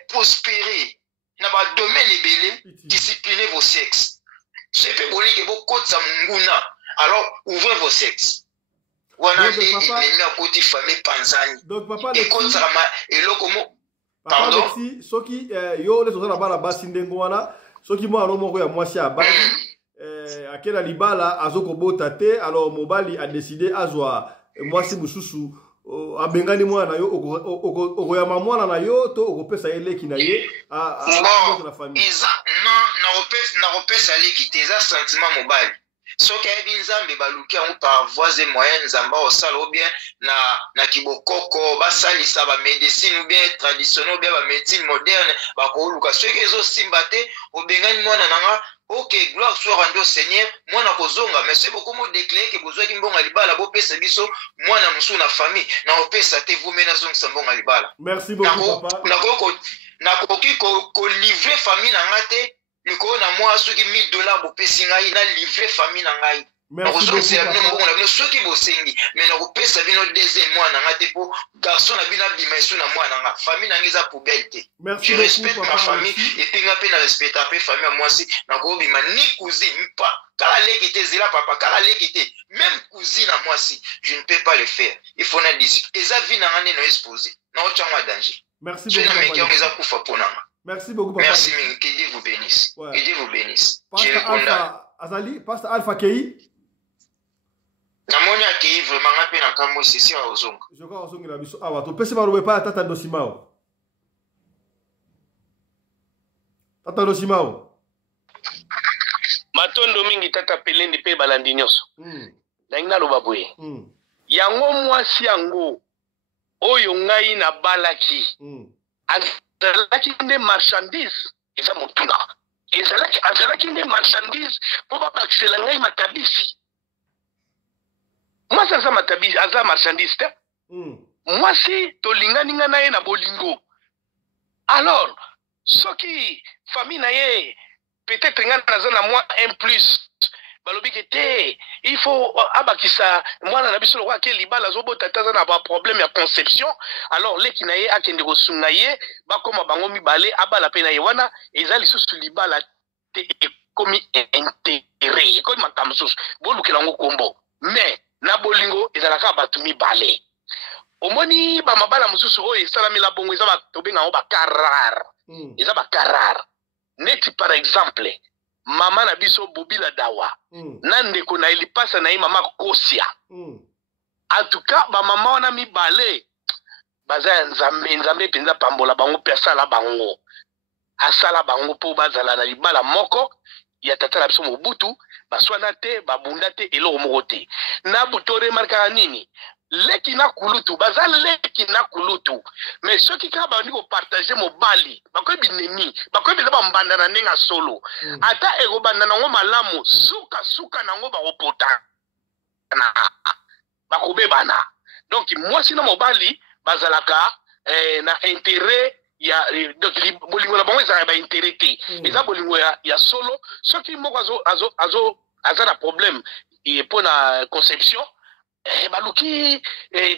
prospérer na ba domaine ebele disciplinez vos sexes c'est fait bonner que vos côtes sa munguna alors ouvrez vos sexes wana ndi ennemi a côté famille panzani donc papa et côte sa ma eloko mo pardon si soki yo le tozana bala basi ndengo wana soki mo alo moko ya mwasi abali akela libala azoko bota te alors mobali a décidé azwa mwasi mususu abengani mwana yo okoyama mwana na yo to okopesa eleki na ye na famille eza na kopesa eleki te eza sentiment mobali soki ayebi nzambe baluki yango par voies et moyens nzambe osala ou bien na kibokoko basalisa bamédecine ou bien traditionnel ou bien bamédecine moderne bakoluka soki ezosimba te obengani mwana nanga ok, gloire soit rendue au Seigneur, moi na kozonga, mais c'est beaucoup de déclarer que besoin qui mbonga libala, bo pesa biso, moi na musu na famille, na opesa te vous mena zong sambonga libala. Merci beaucoup, papa. Na koki ko livrer famille na ngate, liko na moi ceux qui $1000 bo pesi ngai na livrer famille na ngai. Merci beaucoup, papa. Ceux qui bosengi, mais na kopesa bino deuxième mois na ngate po garçon na bina bimesu na moi na nga, famille na ngeza poubelle te. Je respecte ma famille et puis nga pe na respecte pe famille moi si na ko bima ni cousine pas. Kala leki te zela papa, kala leki te même cousine à moi si, je ne peux pas le faire. Il faut na discipline. Eza vie na ngane no exposer. Na ochangwa danger. Merci beaucoup, papa. Merci beaucoup, papa. Merci, que Dieu vous bénisse. Ouais. Que Dieu vous bénisse. Pasteur Alpha Kei. Namoni Kei vraiment ngape na kamo sisi wa ozonga. Je crois ozonga na biso awa to pese ba robe pa tata dosimao. Tata dosimao. Matondo mingi tata pelendi pe balandi nyoso. Ndinga loba boye. Yango mwasi yango oyo ngai na balaki. Azalaki nde marchandise eza motuna. Azalaki nde marchandise po babakisela ngai matabisi. Mwasi aza matabisi, aza marchandise te. Mwasi tolingani nga na ye na bolingo. Alors, soki famille na ye peut-être nga naza na moi un plus. Balobi ke te, il faut abakisa mwana na biso lokwa ke libala zobota taza na ba problème ya conception. Alors leki na ye akende kosunga ye bakoma bango mibale abala pe na ye wana ezali susu libala te ekomi intérêt ekomi makambo susu bolukela ngo kombo. Mais na bolingo ezalaka batu mibale. Omoni ba mabala mususu oyo esalami la bongo eza ba tobenga ngo ba karar. Eza ba karar. Neti par exemple mama na biso Bobila Dawa. Nandeko na elipasa na ye mama Kosia. En tout cas, ba mama wana mibale baza nzambe penza pambola bango pe asala bango. Asala bango po bazala na libala moko ya tata na biso Mobutu baswana te babunda te eloko moko te. Na butore marka nini? Leki na kulutu baza leki na kulutu. Mais ceux qui kaba ndiko partager mobali bakoy binemi bakoy beza bambanda na ndenga solo ata ego banda nango malamu suka nango bakopota na bakobebana. Donc moi sina mobali bazalaka na intérêt ya donc bolingo la bango ezala ba intérêt te eza bolingo ya solo soki moko aza na problème et pour na conception baluki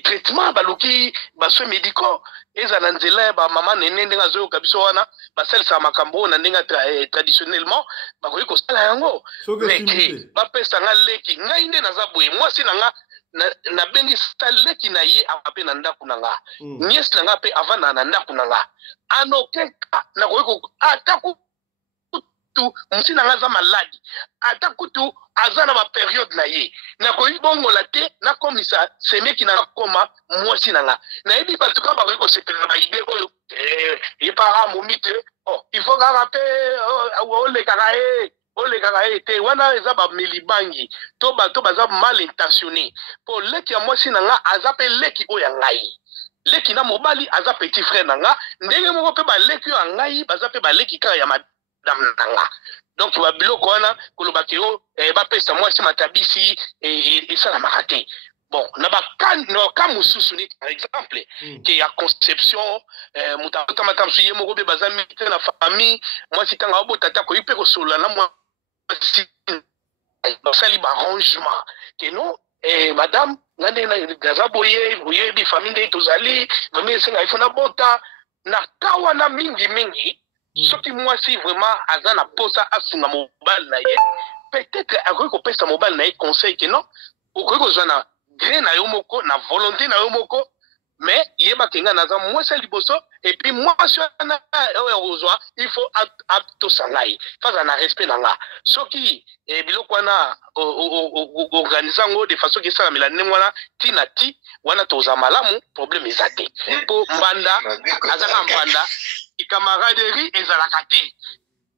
traitement baluki basoins médicaux ezala nzela ba mama nene ndenga zo kabiso wana basalisa makambo na ndenga traditionnellement bakoki kosala yango mais bapesa nga leki ngai nde naza boye mwasi na nga na bengi sta leki na ye ape na ndaku na nga niesi na nga pe avana na ndaku na nga anokenka na koki ataku tu msi na nga za maladi atakutu aza na ba période na ye na koyi bongo la te na komisa semeki na koma mwasi na nga na yebi batu ka ba ko sepela ba ide oyo e para momite oh il faut ga rappeler ole kaka te wana eza ba milibangi to baza mal intentionné pour leki ya mwasi na nga aza pe leki oyo ngai leki na mobali aza petit frère na nga ndenge moko pe ba leki yo ngai baza pe ba leki ka ya madame na nga. Donc ba biloko wana koloba ke yo bapesa mwasi matabisi esala makate. Bon na ka mususu ni par exemple ke ya conception mutaka matamsu ye moko be bazami te na famille mwasi tanga obotata ko ipe ko sola na mwasi basali ba arrangement ke non madame ngande na gaza boye bi famille de tozali vraiment senga ifuna bota na kawa na mingi soki mwasi vraiment aza na posa asunga mobile na ye peut-être akoki kopesa mobile na ye conseil ke non okoki kozwa na gré na yo moko na volonté na yo moko mais yebaka nga naza mwasi liboso et puis mwasi wana oyo kozwa il faut atosa ngai faza na respect na nga soki biloko wana organise yango de façon kesalamela ndenge wana tina ti wana toza malamu problème eza te mpo mbanda azaka mbanda camaraderie ezalaka te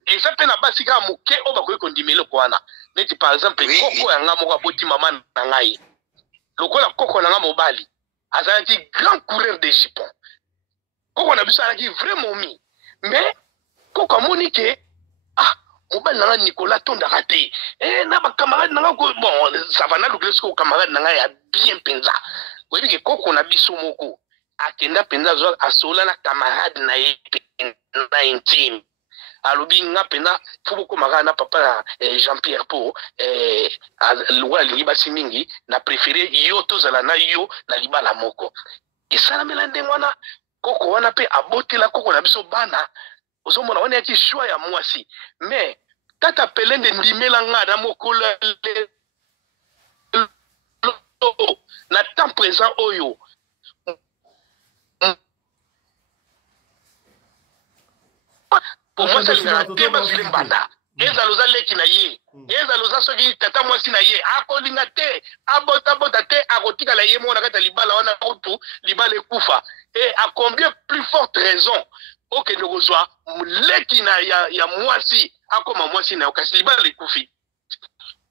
eza mpe na basi kaka moke oyo bakoki kondima eloko wana neti par exemple koko yanga moko aboti mama na ngai lokola koko na nga mobali azalaki grand coureur de jupon koko na biso azalaki vrai momi mais koko amoni ke mobali nanga Nicolas tonda raté na ba camarade nanga bon ça va na lukelesi ko camarade nanga ya bien penza oyebi ke koko na biso moko akenda penza zo asola na camarade na ye na intime alobi nga pena fubu ko magana papa Jean-Pierre Po lwa liba simingi na préféré yo tozala na yo na libala moko esala melande ngwana koko wana pe abotela koko na biso bana ozomona wana yaki choix ya mwasi mais tata pelende ndimela nga na mokola na temps présent oyo pour moi ça lingana te basile mbanda eza loza leki na ye eza loza soki tata mwasi na ye akolinga te abota te akotika la ye mona kata libala wana kutu libala ekufa et à combien plus forte raison okende kozwa leki na ya mwasi akoma mwasi na okasi libala ekufi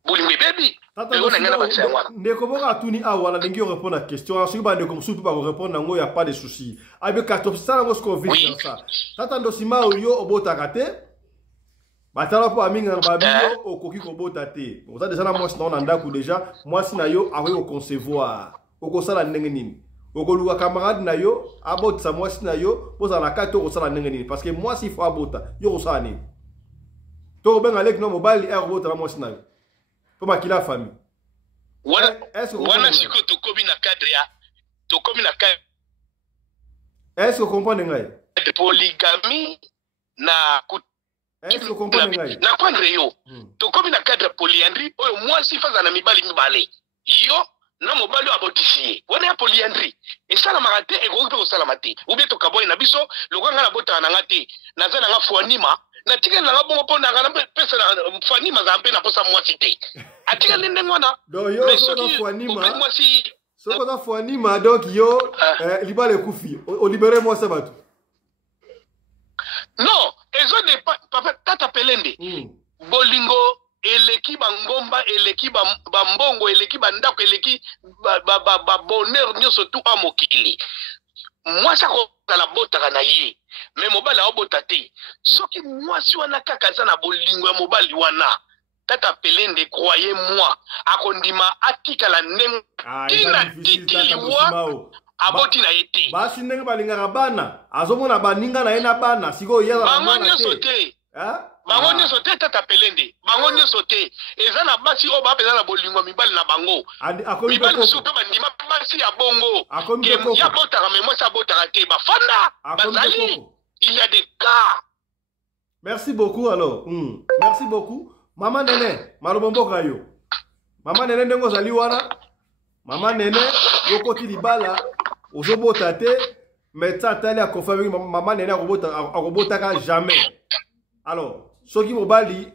bulimbe bebi ndeko boka atuni awa na ndenge répondre à question soki ba ndeko mususu ba répondre nango ya pas de souci abe kato sala ngo sko vite ça tata ndosima oyo obotaka te batala po aminga ba bio okoki kobota te oza déjà na mwasi na ndako déjà mwasi na yo akoki concevoir okosala ndenge nini okoluka camarade na yo abotisa mwasi na yo poza na kati okosala ndenge nini parce que mwasi il faut abota yo kosala nini to benga leki no mobile robota na mwasi na yo pour makila famille wana siko tokomi na cadre ya est-ce que comprendre ngai polygamie na est-ce que comprendre ngai na kwandre yo tokomi na cadre polyandrie oyo mwasi faza na mibali mibale yo na mobali abotisiye wana ya polyandrie esala marate ekoki pe kosala mate ubie tokaboye na biso lokanga na bota na ngate naza na nga fuanima na tika na nga bongo pona ngana pesa na fuanima za mpe na posa mwasi te atika nende ngwana do yo so na fuanima mwasi soko na fuanima donc yo libale kufi o libérer moi ça batu non ezo de papa tata pelende bolingo eleki bangomba eleki bambongo eleki bandako eleki ba bonheur nyonso tu amokili mwasi akozala botaka na ye me mobali aobota te soki mwasi wana kaka aza na bolingo ya mobali wana tata pelende croye moi akondima atikala ndenge tina titiliwa aboti na ye te basi ndenge balingaka bana azomona baninga na ye na bana sikoyo yaza bango nyonso te bango nyonso te tata pelende bango nyonso te eza na basi oyo bapeza na bolingo mibali na bango mibali mosusu mpe bandima basi ya bongo ya botaka me mwasi abotaka te bafanda bazali il y a des cas. Merci beaucoup alors merci beaucoup mama nene maloba mboka yo mama nene ndenge ozali wana mama nene yokoti libala ozobota te mais tatali akonfirme mama nene akobotaka jamais alors soki mobali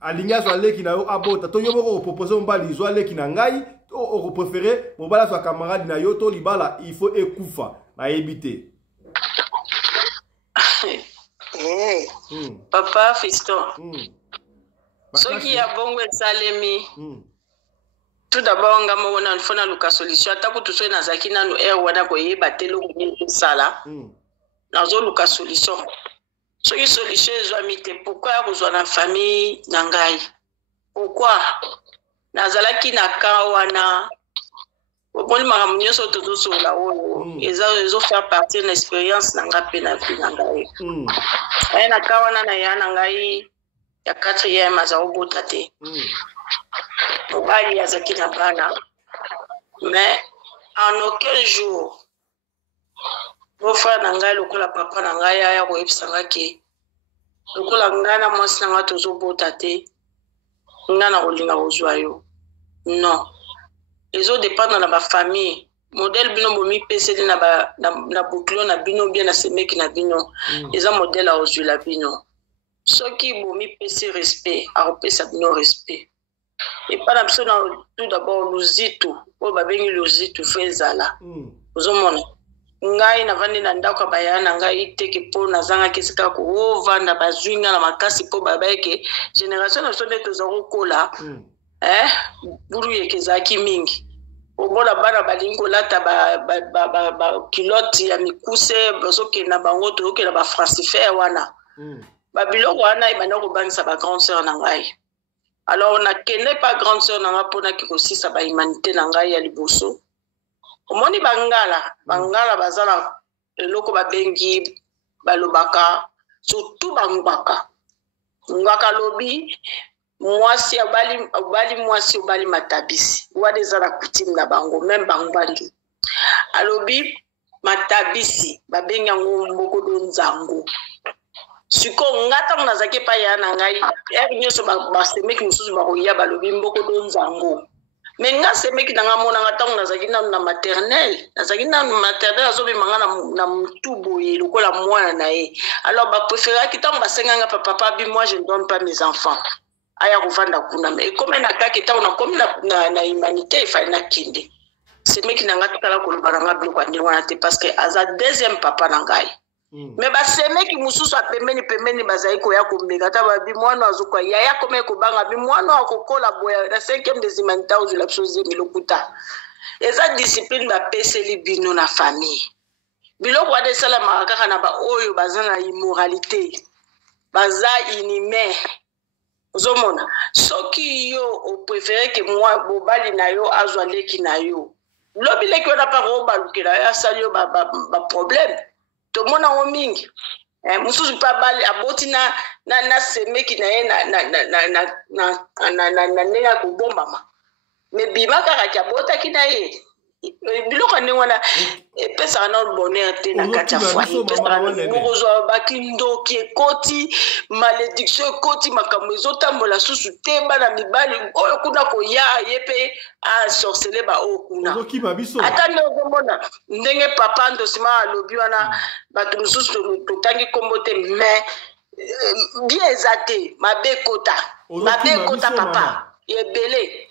alingi azwa leki na yo abota to yo moko opropose mobali izwa leki na ngai to okoprefere mobali azwa camarade na yo to libala il faut ekufa nayebi te papa Fiston soki ya bongo esalemi tout d'abord nga mona fona luka solution atako tuso na zaki nanu wana koyeba te longo sala nazo luka solution soki solution ezwami te pourquoi kozwa na famille na ngai pourquoi nazalaki na ka wana oboni makambo nyonso tozosola oyo ezo faire partie de l'expérience na nga mpe na vie na ngai aye na ka wana na ya na ngai ya 4e azakobota te mobali azalaki na bana mais en aucun jour bofrère na ngai lokola papa na ngai aya koyebisa nga ke lokola ngai na mwasi na ngai tozobota te ngai na kolinga kozwa yo non ezodépendre na bafamille modèle bino bomipeseli na bokilo na bino bien na semeki na bino eza modèle aozwila bino soki bomipesi respect akopesa bino respect epa na biso na tout d'abord luzitu oyo babengi luzitu fo ezala ozomona ngai navandi na ndako ya bayana na ngai teke mpo nazangaki esika koovanda bazwi nga na makasi mpo babayeke génération na biso nde toza kokola bulu yeke ezalaki mingi omona bana balingi kolata bakilote ya mikuse bazokenda bango toyokenda bafrancifaire wana babiloko wana ebanda kobangisa ba grande sœur na ngai. Alors nakende pas grande sœur na ngai mpona kosisa ba humanité na ngai ya liboso. Omoni bangala bazala eloko babengi balobaka surtout bangwaka. Ngwaka lobi mwasi obali mwasi obali matabisi. Wana eza na coutume na bango même bangbangi. Alobi matabisi babengi yango mboko do nzango. Siko ngata nazake pa ya na ngai nyoso basemeki mususu bakoya balobi mboko do nzango. Mais nga semeki nanga mona ngata nazaki na maternelle azobe manga na mutubo ye lokola mwana na ye. Alors ba préférer kitango basenganga papa bi moi je ne donne pas mes enfants. Aya kuvanda kuna mais comme na kaki tango na komi na humanité il fallait na kinde. Semeki nanga tukala koloba nanga biloko andi wana te parce que aza deuxième papa na ngai. Mais basemeki mususu pembeni bazali koya kombeka ta babi mwana azokwa yaya kome kobanga bi mwana akokola boya na 5e des humanitaires de la chose milokuta. Eza discipline ba peseli bino na famille. Biloko wa de sala makaka na ba oyo bazana immoralité. Baza inhumain. Ozomona soki yo o préférer que moi bobali na yo azwa leki na yo. Lobile ki ona pa ko balukela ya salio ba problème. To mona o mingi mususu pa bali aboti na semeki na ye na nega kubomba ma me bimaka ka kabota kina ye biloko ne wana pesa na bonheur te na kata fois pesa na bozo bakindo ki koti malédiction koti makambo ezotambola susu te bana mibali oyo kuna ko ya yepe a sorceler ba okuna ata no mona ndenge papa ndosima alobi wana batu mususu totangi kombote mais bien ezate mabe kota papa yebele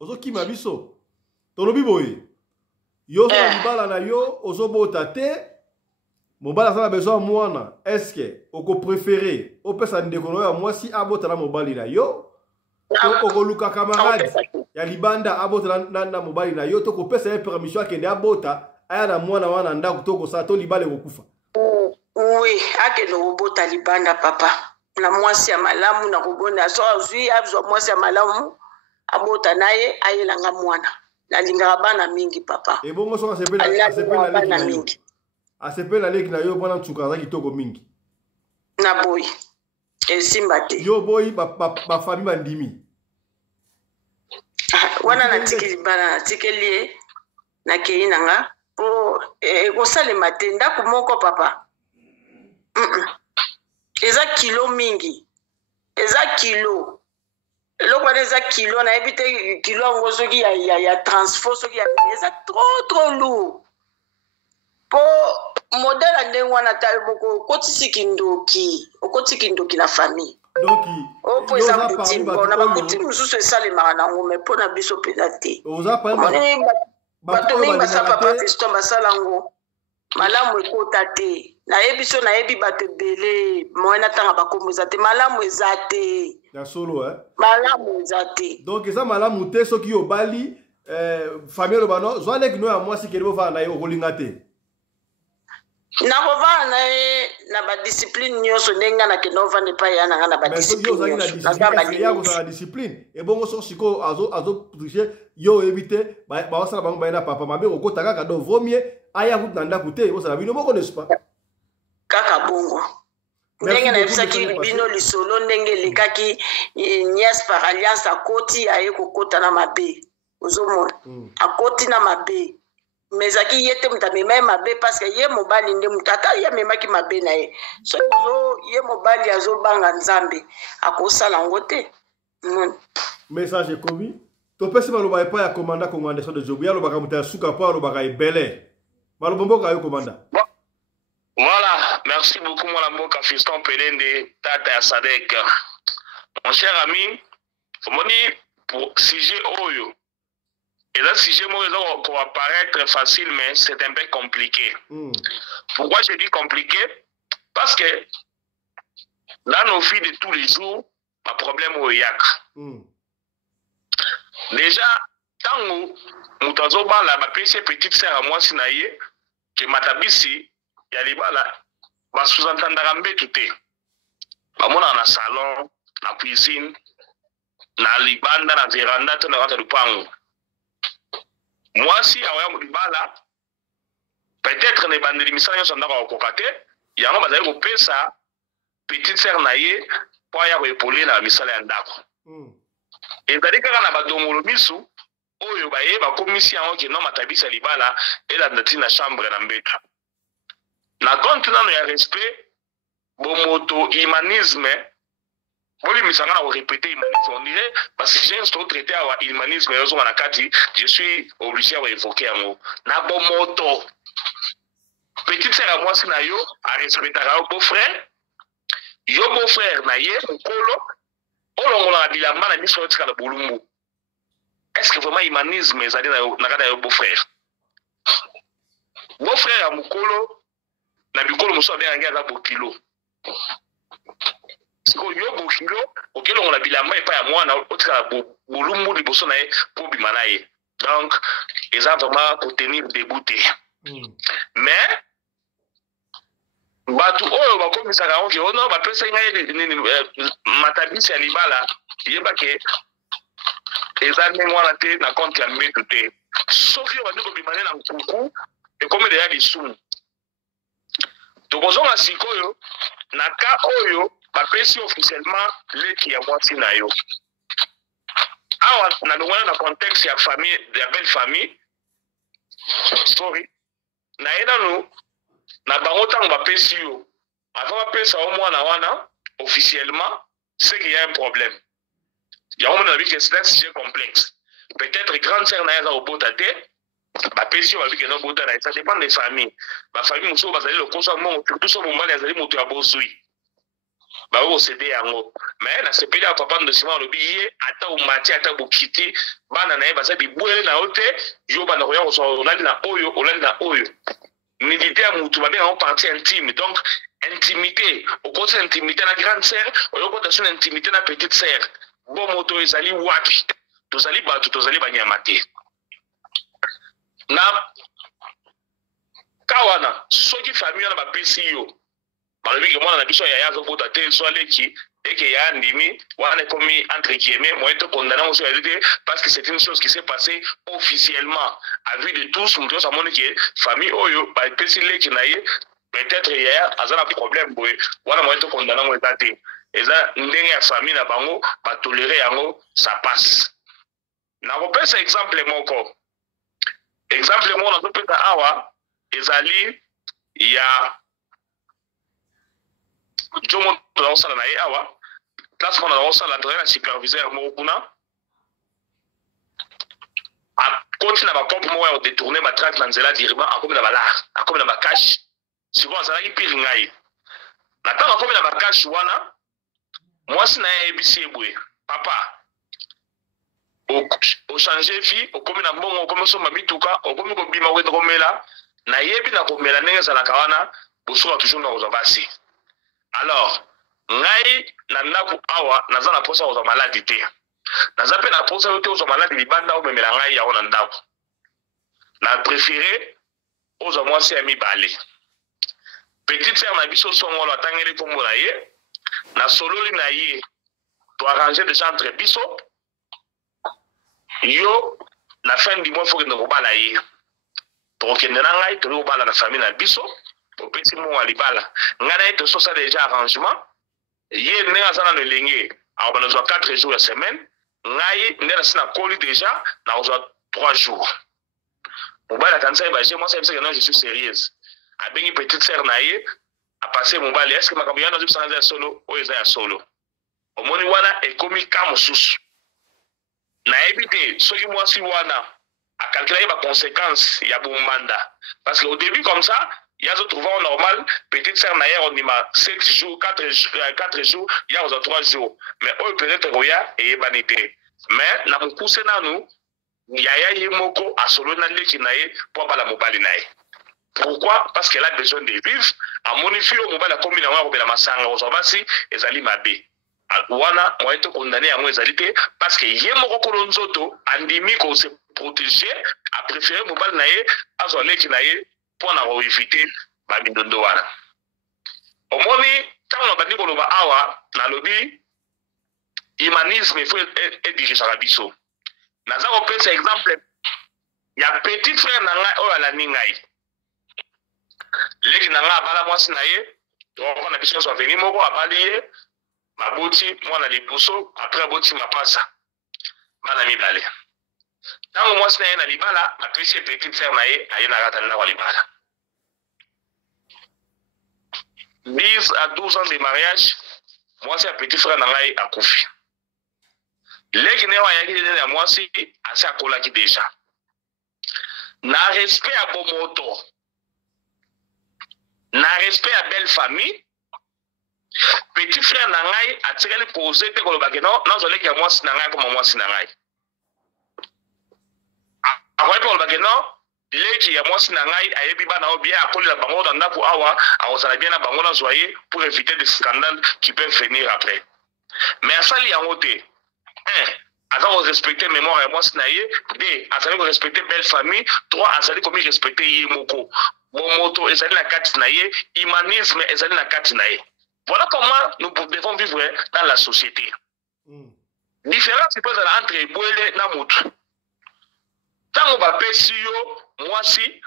ozoki mabiso tolobi boye yo na libala na yo ozobota te mobala sana besoin mwana est-ce oko préférer opesa ndeko no ya mwasi abota na mobali na yo okoluka camarade ya libanda abota na mobali na yo to kopesa ye permission akende abota aya na mwana wana ndako to kosala to libala ekokufa. Oui, akende obota libanda papa na mwasi ya malamu na kobona so azwi abzo mwasi ya malamu abota naye ayelanga mwana. La lingara bana mingi papa. Et bon so asepela mingi. Asepela leki na yo bona tsuka za kitoko mingi. Na boy. E simba te. Yo boy ba famille bandimi. Wana na tikeli bana na tikeli na keina nga po ko sale matenda ku moko papa. Eza kilo mingi. Eza kilo. Eloko eza kilo na ebite kilo ngo soki ya transport soki ya eza trop lourd. Po modèle ndenge wana tayo boko okotisi kindoki na famille. Donc po eza petit na ba kuti mususu esale marana ngo me po na biso pedate. Oza pa bato mingi basala papa fiston basala ngo malamu ekota te. Na ebiso na ebi bato bele moyena tanga bakomboza te malamu ezate. Ya solo malamu ezate. Donc eza malamu te soki obali famille lo bano zwale kino ya mwasi kelebo va na yo kolinga te. Na kova na ba discipline nyoso ndenga na kenova ne pa yana na ba discipline. Na discipline e bongo so siko azo tricher yo éviter ba wasala bango ba na papa mabe okota kaka do vomie aya kutanda kute yo sala bino moko n'est-ce pas? Kaka bongo. Ndenge na bisaki bino lisolo ndenge likaki nias par alliance akoti aye kokota na mabe. Ozomona. Akoti na mabe. Mezaki yete mutamema mabe parce que ye mobali nde mutata ye memaki mabe na ye. So ye mobali azobanga nzambe akosala ngote. Message komi. To pesi maloba epa ya komanda commandation de Jobu ya lobaka muta suka pa lobaka ebele. Malobomboka yo komanda. Voilà, merci beaucoup mon amour Fiston Pelende Tata ya Sadek. Mon cher ami, pour sujet Oyo. Et là, sujet moi pour apparaître facile, mais c'est un peu compliqué. Pourquoi je dis compliqué? Parce que dans nos vies de tous les jours, un problème au yak. Déjà, tant que nous avons la petite sœur à moi, Sinaye, que Matabisi, Yalibala, va sous-entendre tout. bamona na salon na cuisine na libanda na veranda to na kata lupango mwasi aoya libala peut-être ne bandeli misala nyonso ndako akokoka te yango bazali kopesa petite sœur na ye po aya koepole na misala ya ndako ezali kaka na badongolo misu oyo baye bakomisi yango ke no matabisa libala elanda ti na chambre na mbeto na compte nano ya respect bomoto humanisme bolimisanga na korépéter humanisme on dirait parce que j'ai un traité awa humanisme yozonga na kati je suis obligé à évoquer yango na bomoto petite sœur à mwasi na yo a respectaka yo beau-frère yo beau-frère na ye mokolo olongola na bilamba na miso yotika na bolumbu. Est-ce que vraiment humanisme ezali na kati ya yo beau-frère? Beau-frère ya mokolo na bikolo mosusu abengangi aza bokilo. Siko yo bokilo okelongola bilamba epai ya mwana otika na bolumbu liboso na ye mpo obima na ye. Donc eza vraiment kotenir debout te. Mais batu oyo bakomisaka yango ke ono bapesa ngai matabisi ya libala yeba ke eza ndenge wana te na compte ya mbeto te soki obandi kobimane na nkuku ekomi deya lisumu tokozonga sikoyo na ka oyo bapesi officiellement leki ya mwasi na yo awa na longwana na contexte ya famille ya belle famille sorry na ye nanu na bango ntango bapesi yo avant bapesa yo mwana wana officiellement c'est qu'il y a un problème yango mona nabi ke c'est un sujet complexe peut-être grande sœur na ye aza kobota te bapesi yo babi ke no bota na ye ça dépend des familles bafamille mosusu bazali lokoso mongo surtout so mobali azali moto ya bozwi baoki kosede yango mais nasepeli ya papa ndosima alobi ye ata omati ata bokiti bana na ye baza bibwele na yo te yo banda koya kozwa olali na oyo olali na oyo nudité ya mutu babengaka partie intime donc intimité okoti intimité na grande sœur oyokota so na intimité na petite sœur bo moto ezali wapi tozali bato tozali banyama te na kawana soki famille wana bapesi yo balobi ke mwana na biso yaya azobota te so aleki eke ya ndimi wana ekomi entre guillemets moyen to condamner mosu ya te parce que c'est une chose qui s'est passée officiellement à vue de tous moto nyonso amoni ke famille oyo bapesi leki na ye peut-être yaya aza na problème boye wana moyen to condamner ngo eza te eza ndenge ya famille na bango batolere yango ça passe nakopesa exemple moko nazopesa awa ezali ya jomo tozosala na ye awa place mona tozosala tozali na superviseur ya moko kuna akoti na bacope moko ya kodetourne batrake na nzela diriban akomi na balare akomi na bakashe sikoyo azalaki pire ngai na ntango akomi na bakashe wana mwasi na ye ayebisi ye boye papa ochange vie okomi na mbongo okomi osomba mituka okomi kobima okende komela nayebi na komela ndenge ezalaka wana bosuka toujours na kozwa basi alors ngai na ndako awa naza na posa kozwa maladi te naza mpe na posa yo te ozwa maladi libanda omemela ngai yango na ndako na préféré ozwa mwasi ya mibale petite sœur na biso songolo atangeli kombo na ye na sololi na ye toarrange déjà entre biso yo na fin du mois faut que kobala ye tokende na ngai toli kobala na famille na biso opesi mo libala ngai na ye tososa déjà arrangement ye ndenge aza na lolenge akoba nazwa 4 jours ya semaine ngai nde nasi na koli déjà na kozwa 3 jours mobali akanisa ye baje mwasi ayebisaka non je suis sérieuse abengi petite sœur na ye apase mobali est ce que makambo yana azobisanga eza ya solo oyo eza ya solo omoni wana ekomi ka mosusu nayebi te soki mwasi wana akalkula ye baconséquence ya bombanda parce que au début comme ça il y a trouvé normal petite sœur na ye ondima 7 jours 4 jours il y a 3 jours mais oyo peut-être koya eyebani te mais na mokuse nanu yaya ye moko asolo na leki na ye po abala mobali na ye. Pourquoi? Parce qu'elle a besoin de vivre. À mon avis, au mobile, comme il a un masanga aux abassi, et zali mabe. Wana, moi, être condamné à moi, zalité, parce que yé moko kolonzoto, andimi qu'on se protéger, a préféré mobile nae, à son leki nae, pour en avoir évité, babidondo wana. Au moni, Tant on bandi koloba awa na lobi humanisme il faut diriger la biso. Naza ko pesa exemple ya petit frère na ngai oyo alani ngai. Leki na ngai abala mwasi na ye, on a biso so veni moko abali ye, maboti mwana lipuso après aboti mapasa. Bana mibale. Tango mwasi na ye na libala, apesi petit frère na ye aye na rata na libala. 10 à 12 ans de mariage, mwasi a petit frère na ngai akufi. Leki ne wa yaki de ya mwasi asa kola ki deja. Na respect à Bomoto, na respect à belle famille, petit frère Nangai a tiré le posé te kolo bageno, non zolé ki a mwasi Nangai comme mwasi Nangai. Après kolo bageno, leki a mwasi Nangai a yebi ba na obia a koli la bango dans ndaku awa, a osala bien na bango na zoyer pour éviter des scandales qui peuvent venir après. Mais à ça li en côté, avant de respecter mémoire et moi sinaye, deux, à respecter belle famille, trois, à comme respecter Yemoko. Momoto, ezali na kati naye, humanisme, ezali na kati naye. Voilà comment nous devons vivre dans la société. Différence c'est pas entre Ebouele na Moutou. Tant on va pèser yo, moi si,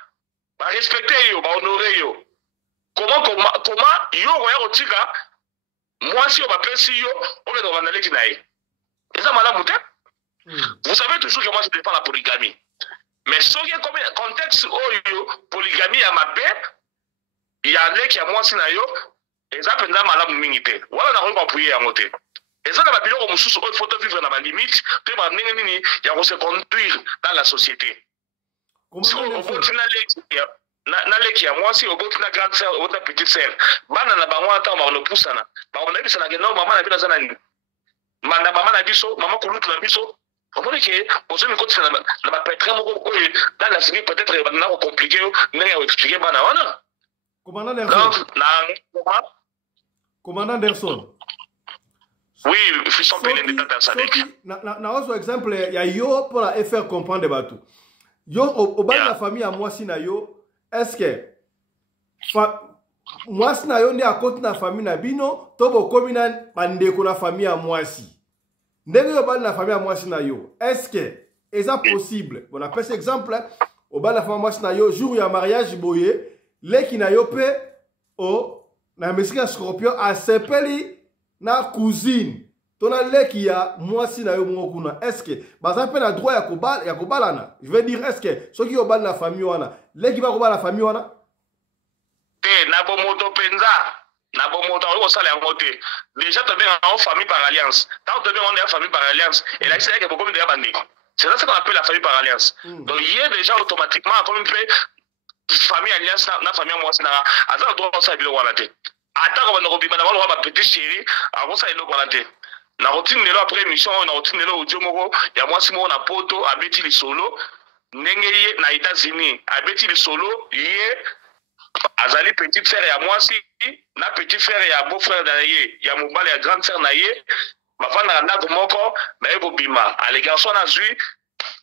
va respecter yo, va honorer yo. Comment yo voya otika, moi si on va pèser yo, on va dans la naye. Et ça madame Moutou. Vous savez toujours que moi je défends la polygamie. Mais ce qui est comme contexte où polygamie à ma paix, il y a des qui a moi sinayo, et ça pendant malade minité. Voilà na pas prier à monter. Et ça na bilo comme sous il faut vivre dans ma limite, tu vas nini il y a se conduire dans la société. Si on continue na leki ya moi si on continue na grande sœur ou na petite sœur, bana na bango ata on le pousse na. Ba on a vu ça na non maman na bila sana ni. Manda maman na biso, maman kulutu na biso. Vous voyez que, pour ceux qui sont dans la série, peut-être qu'il va compliqué, mais on va expliquer. Commandant Derson. Commandant Derson. Oui, je suis sans peine de t'attendre ça. Na autre exemple, il y a yo pour la faire comprendre des bateaux. Yo, au bas de la famille à moi, si na yo, est-ce que moi, si na yo, ne à côté de la famille na bino, tobo komina bande ko la famille à moi si. Ndenge yo bana na famille à moi sinayo, est-ce que est ça possible? On appelle cet exemple au bana na famille à moi sinayo jour ya mariage boye, leki na yo pe o na mesika scorpion a sepeli na cousine. Tona leki ya moi sinayo mokuna. Est-ce que baza pe na droit ya kobalana? Je veux dire est-ce que ceux qui au bana na famille wana, leki ba ko bana na famille wana? Na bomoto penza. Na bon montant au salaire monté. Déjà tu es en famille par alliance. Tant tu es en famille par alliance et là c'est que beaucoup de bandits. C'est ça qu'on appelle la famille par alliance. Donc il y a déjà automatiquement comme une famille alliance na famille moi c'est na azar droit ça bilo walate. Attends on va robima na wa petit chéri avant ça ilo walate. Na routine lelo après émission na routine lelo audio moko ya moi si mo na poto abeti li solo ndenge na États-Unis abeti li solo yé azali petite frère ya moi si na petit frère ya beau frère na ye ya mobali ya grande sœur na ye bafanda na ndako moko na ye bobima ale garçon na zui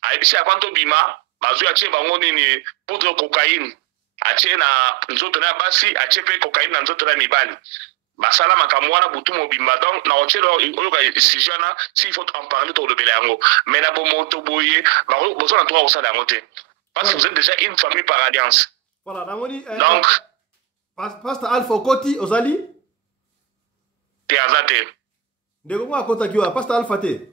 ayebisi ya kwanto bima bazui atie bango nini poudre cocaïne atie na nzoto na basi atie pe cocaïne na nzoto na mibali basala makambo wana butu mobimba donc na otielo oyoka sijana s'il faut en parler to lebele yango mais na bomoto boye bozona droit osala yango te parce que vous êtes déjà une famille par alliance. Voilà, donc Pastor Alpha Okoti ozali te azate ndeko akota kiwa Pastor Alpha te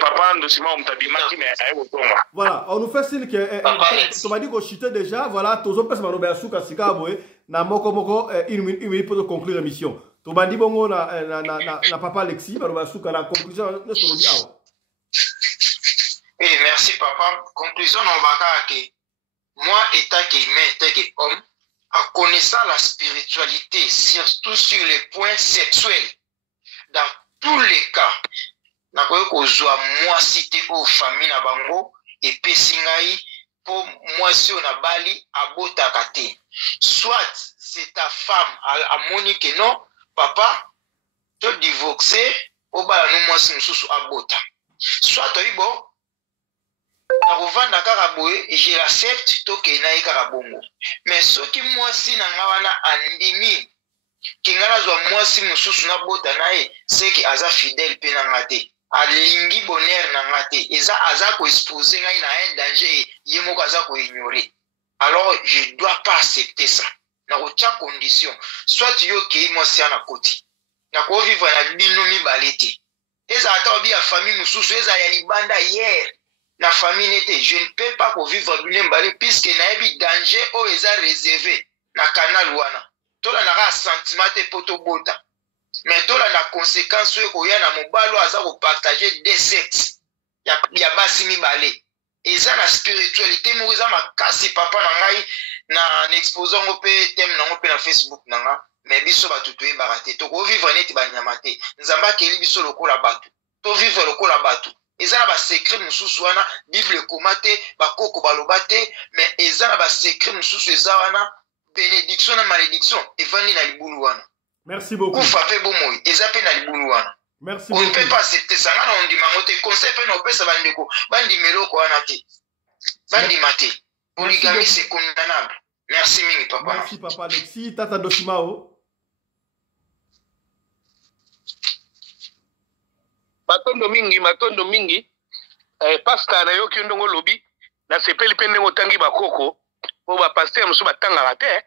papa ndosima mtabimaki mais ayo tonga. Voilà, on nous fait signe que on m'a dit qu'on chutait déjà. Voilà, tous autres personnes manobe asuka sikaboe na moko une minute pour conclure l'émission. To bandi bongo na papa Alexis manobe asuka la conclusion ne se dit awa. Oui, merci papa. Conclusion on va que moi étant qu'humain, étant qu'homme, en connaissant la spiritualité, surtout sur les points sexuels, dans tous les cas, moi cité pour famille na bango et pesingai pour moi si on a bali abota kate. Soit c'est ta femme à Monique non, papa, tu divorcé, au bala nous moi si nous abota. Soit tu bon, tovanda kaka boye je l'accepte tokenda kaka bongo mais soki mwasi na nga wana andimi kinga nazwa mwasi mosusu na bota na ye seki aza fidèle mpe na nga te alingi bonheur na nga te eza aza koexpose ngai na un danger ye moko aza koignore alors je dois pas accepter ça na kotia condition soit yo okei mwasi ya na koti na kovivre na bino mibale te eza ata obi ya famille mosusu eza ya libanda hier na famille nete je ne peux pas kovivre bino mibale puisque nayebi danger oyo eza réservé na canal wana tolandaka sentiment te mpo tobota mais tolanda conséquence oyo ekoya na mobali oyo aza kopartage des sexes ya basi mibale eza na spiritualité moko eza makasi papa na ngai na expose yango mpe teme nango mpe na Facebook na nga mais biso bato toyebaka te tokovivre neti banyama te nzambe akeli biso lokola bato tovivre lokola bato eza na basekret mosusu wana bible ekoma te bakoko baloba te mais eza na basekret mosusu eza wana bénédiction na malédiction evandi na libulu wana. Merci beaucoup. Kufa pe bomoi eza pe na libulu wana. Merci beaucoup. On ne peut pas accepter ça ngana on dit mangote conseil pe no pesa bandeko bandi meloko wana te. Bandi mate. Polygamie c'est condamnable. Merci mingi papa. Merci papa Alexis tata Dosimao. Matondo mingi pastor na yoki ndongo lobi na sepeli pe ndenge otangi bakoko po bapaster mosusu batangaka te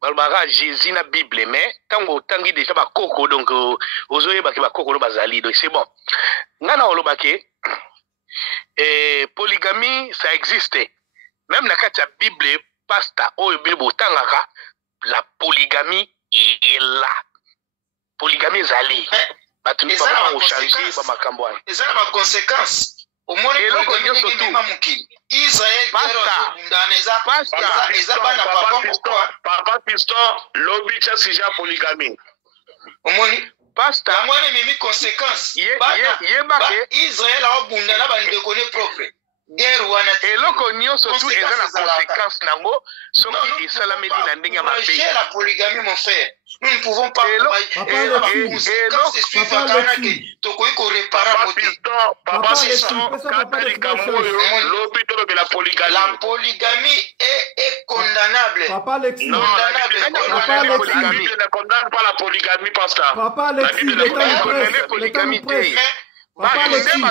balobaka Jésus na Bible mais ntango otangi déjà bakoko donc ozoyebaki bakoko lo bazali donc c'est bon nga na olobaki polygamie ça existe même na kati ya Bible pastor oyo Bible otangaka la polygamie est là polygamie ezali bato ni pas au changer ba makambo wana eza na ba conséquences au moins polygamie ngi mema mukili Israël papa piston lobby cha sija polygamie omoni pastor amone mimi conséquence Israël a bunda na bandeko ne propre guerre wana eloko nyonso tu eza na conséquence nango soki esalameli na ndenge ya mabe la polygamie mon frère nous ne pouvons pas la polygamie est condamnable. Papa Alexis. Non, la Bible ne condamne pas la polygamie, pasteur. Papa Alexis, le temps nous presse. Papa Alexis,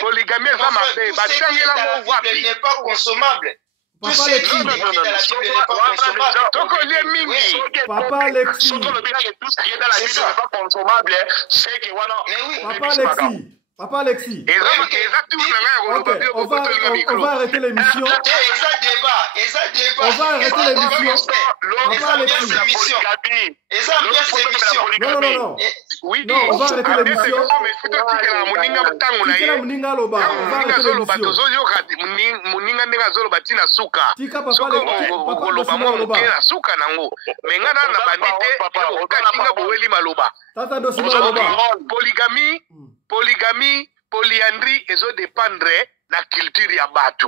polygamie eza mabe batangela mo wapi n'est pas consommable. Papa Alexis, tokolie mingi. Papa Alexis, Papa Alexis. On va arrêter l'émission. On va arrêter l'émission. Papa Alexis. Non. Oui, non, on va arrêter l'émission. On va arrêter polygamie, polyandrie, ezo dépendre na culture ya batu.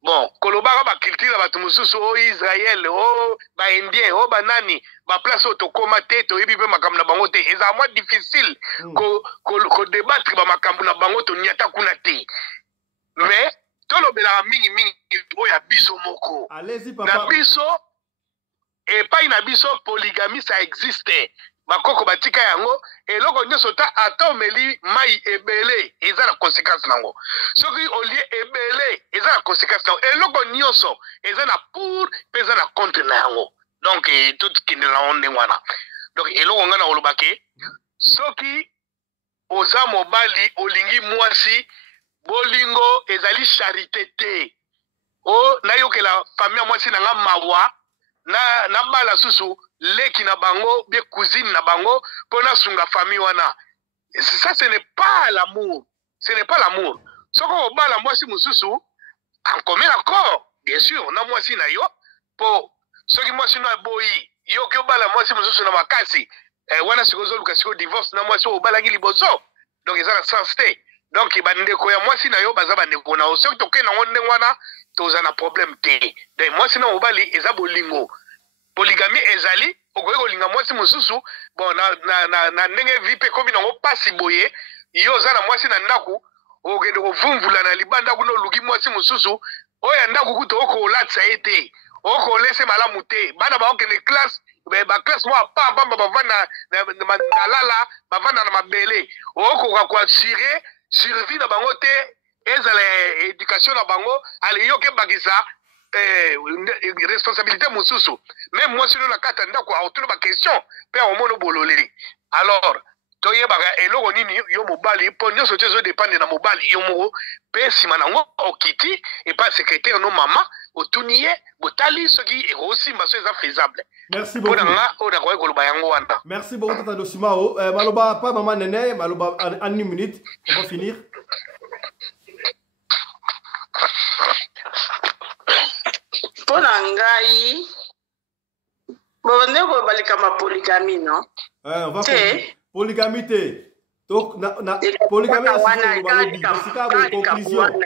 Bon, kolobaka ba culture ya batu mususu o Israël, o ba Indien, o ba nani, ba place o tokoma te to yebi pe makambo na bango te. Eza moins difficile ko débattre ba makambo na bango to nyata kuna te. Mais tolobela mingi o ya biso moko. Allez-y papa. Na biso et pas na biso polygamie ça existe. Bakoko batika yango eloko nyonso ta atomeli mai ebele eza na conséquence nango soki olie ebele eza na conséquence nango eloko nyonso eza na pour peza na contre na yango donc tout kinde la onde wana donc eloko ngana olobake soki oza mobali olingi mwasi bolingo ezali charité te o nayokela famille mwasi na nga mawa na bala susu leki na bango bien cousine na bango pona sunga famille wana ça ce n'est pas l'amour soko bala mwasi mususu en commun accord bien sûr na mwasi na yo po soki mwasi na boyi yo ke bala mwasi mususu na makasi wana sikozo luka siko divorce na mwasi obala ngi liboso donc ça na sens te donc bandeko ya mwasi na yo baza bandeko na soki toke na ngonde wana toza na problème te donc mwasi na obali eza bolingo polygamie ezali okoki kolinga mwasi mosusu bon na ndenge vi mpe komi nango pasi boye yo oza na mwasi na ndako okende kovumvula na libanda kuna oluki mwasi mosusu oyo ndako kuta okolatisa ye te okolese malamu te bana baokende classe baklasse moko apambamba bavanda na lala bavanda na mabele okoka koassure survie na bango te ezala éducation na bango ale yo kebakisa responsabilité mosusu même mwasi oyo na kati ya ndako aotuna baquestion mpe aomona obololeli alors toyebaka eloko nini yo mobali mpo nyonso te ezodepande na mobali yo moko mpe nsima nango okiti epa secrétaire no mama otuni ye botali soki ekosimba so eza faisable. Merci beaucoup. Merci beaucoup Tata Dosimao. Maloba pas maman Nene, maloba en une minute, on va finir. Pona ngai bonne ko balika ma polygamie non? On va polygamie te. Donc na polygamie c'est conclusion.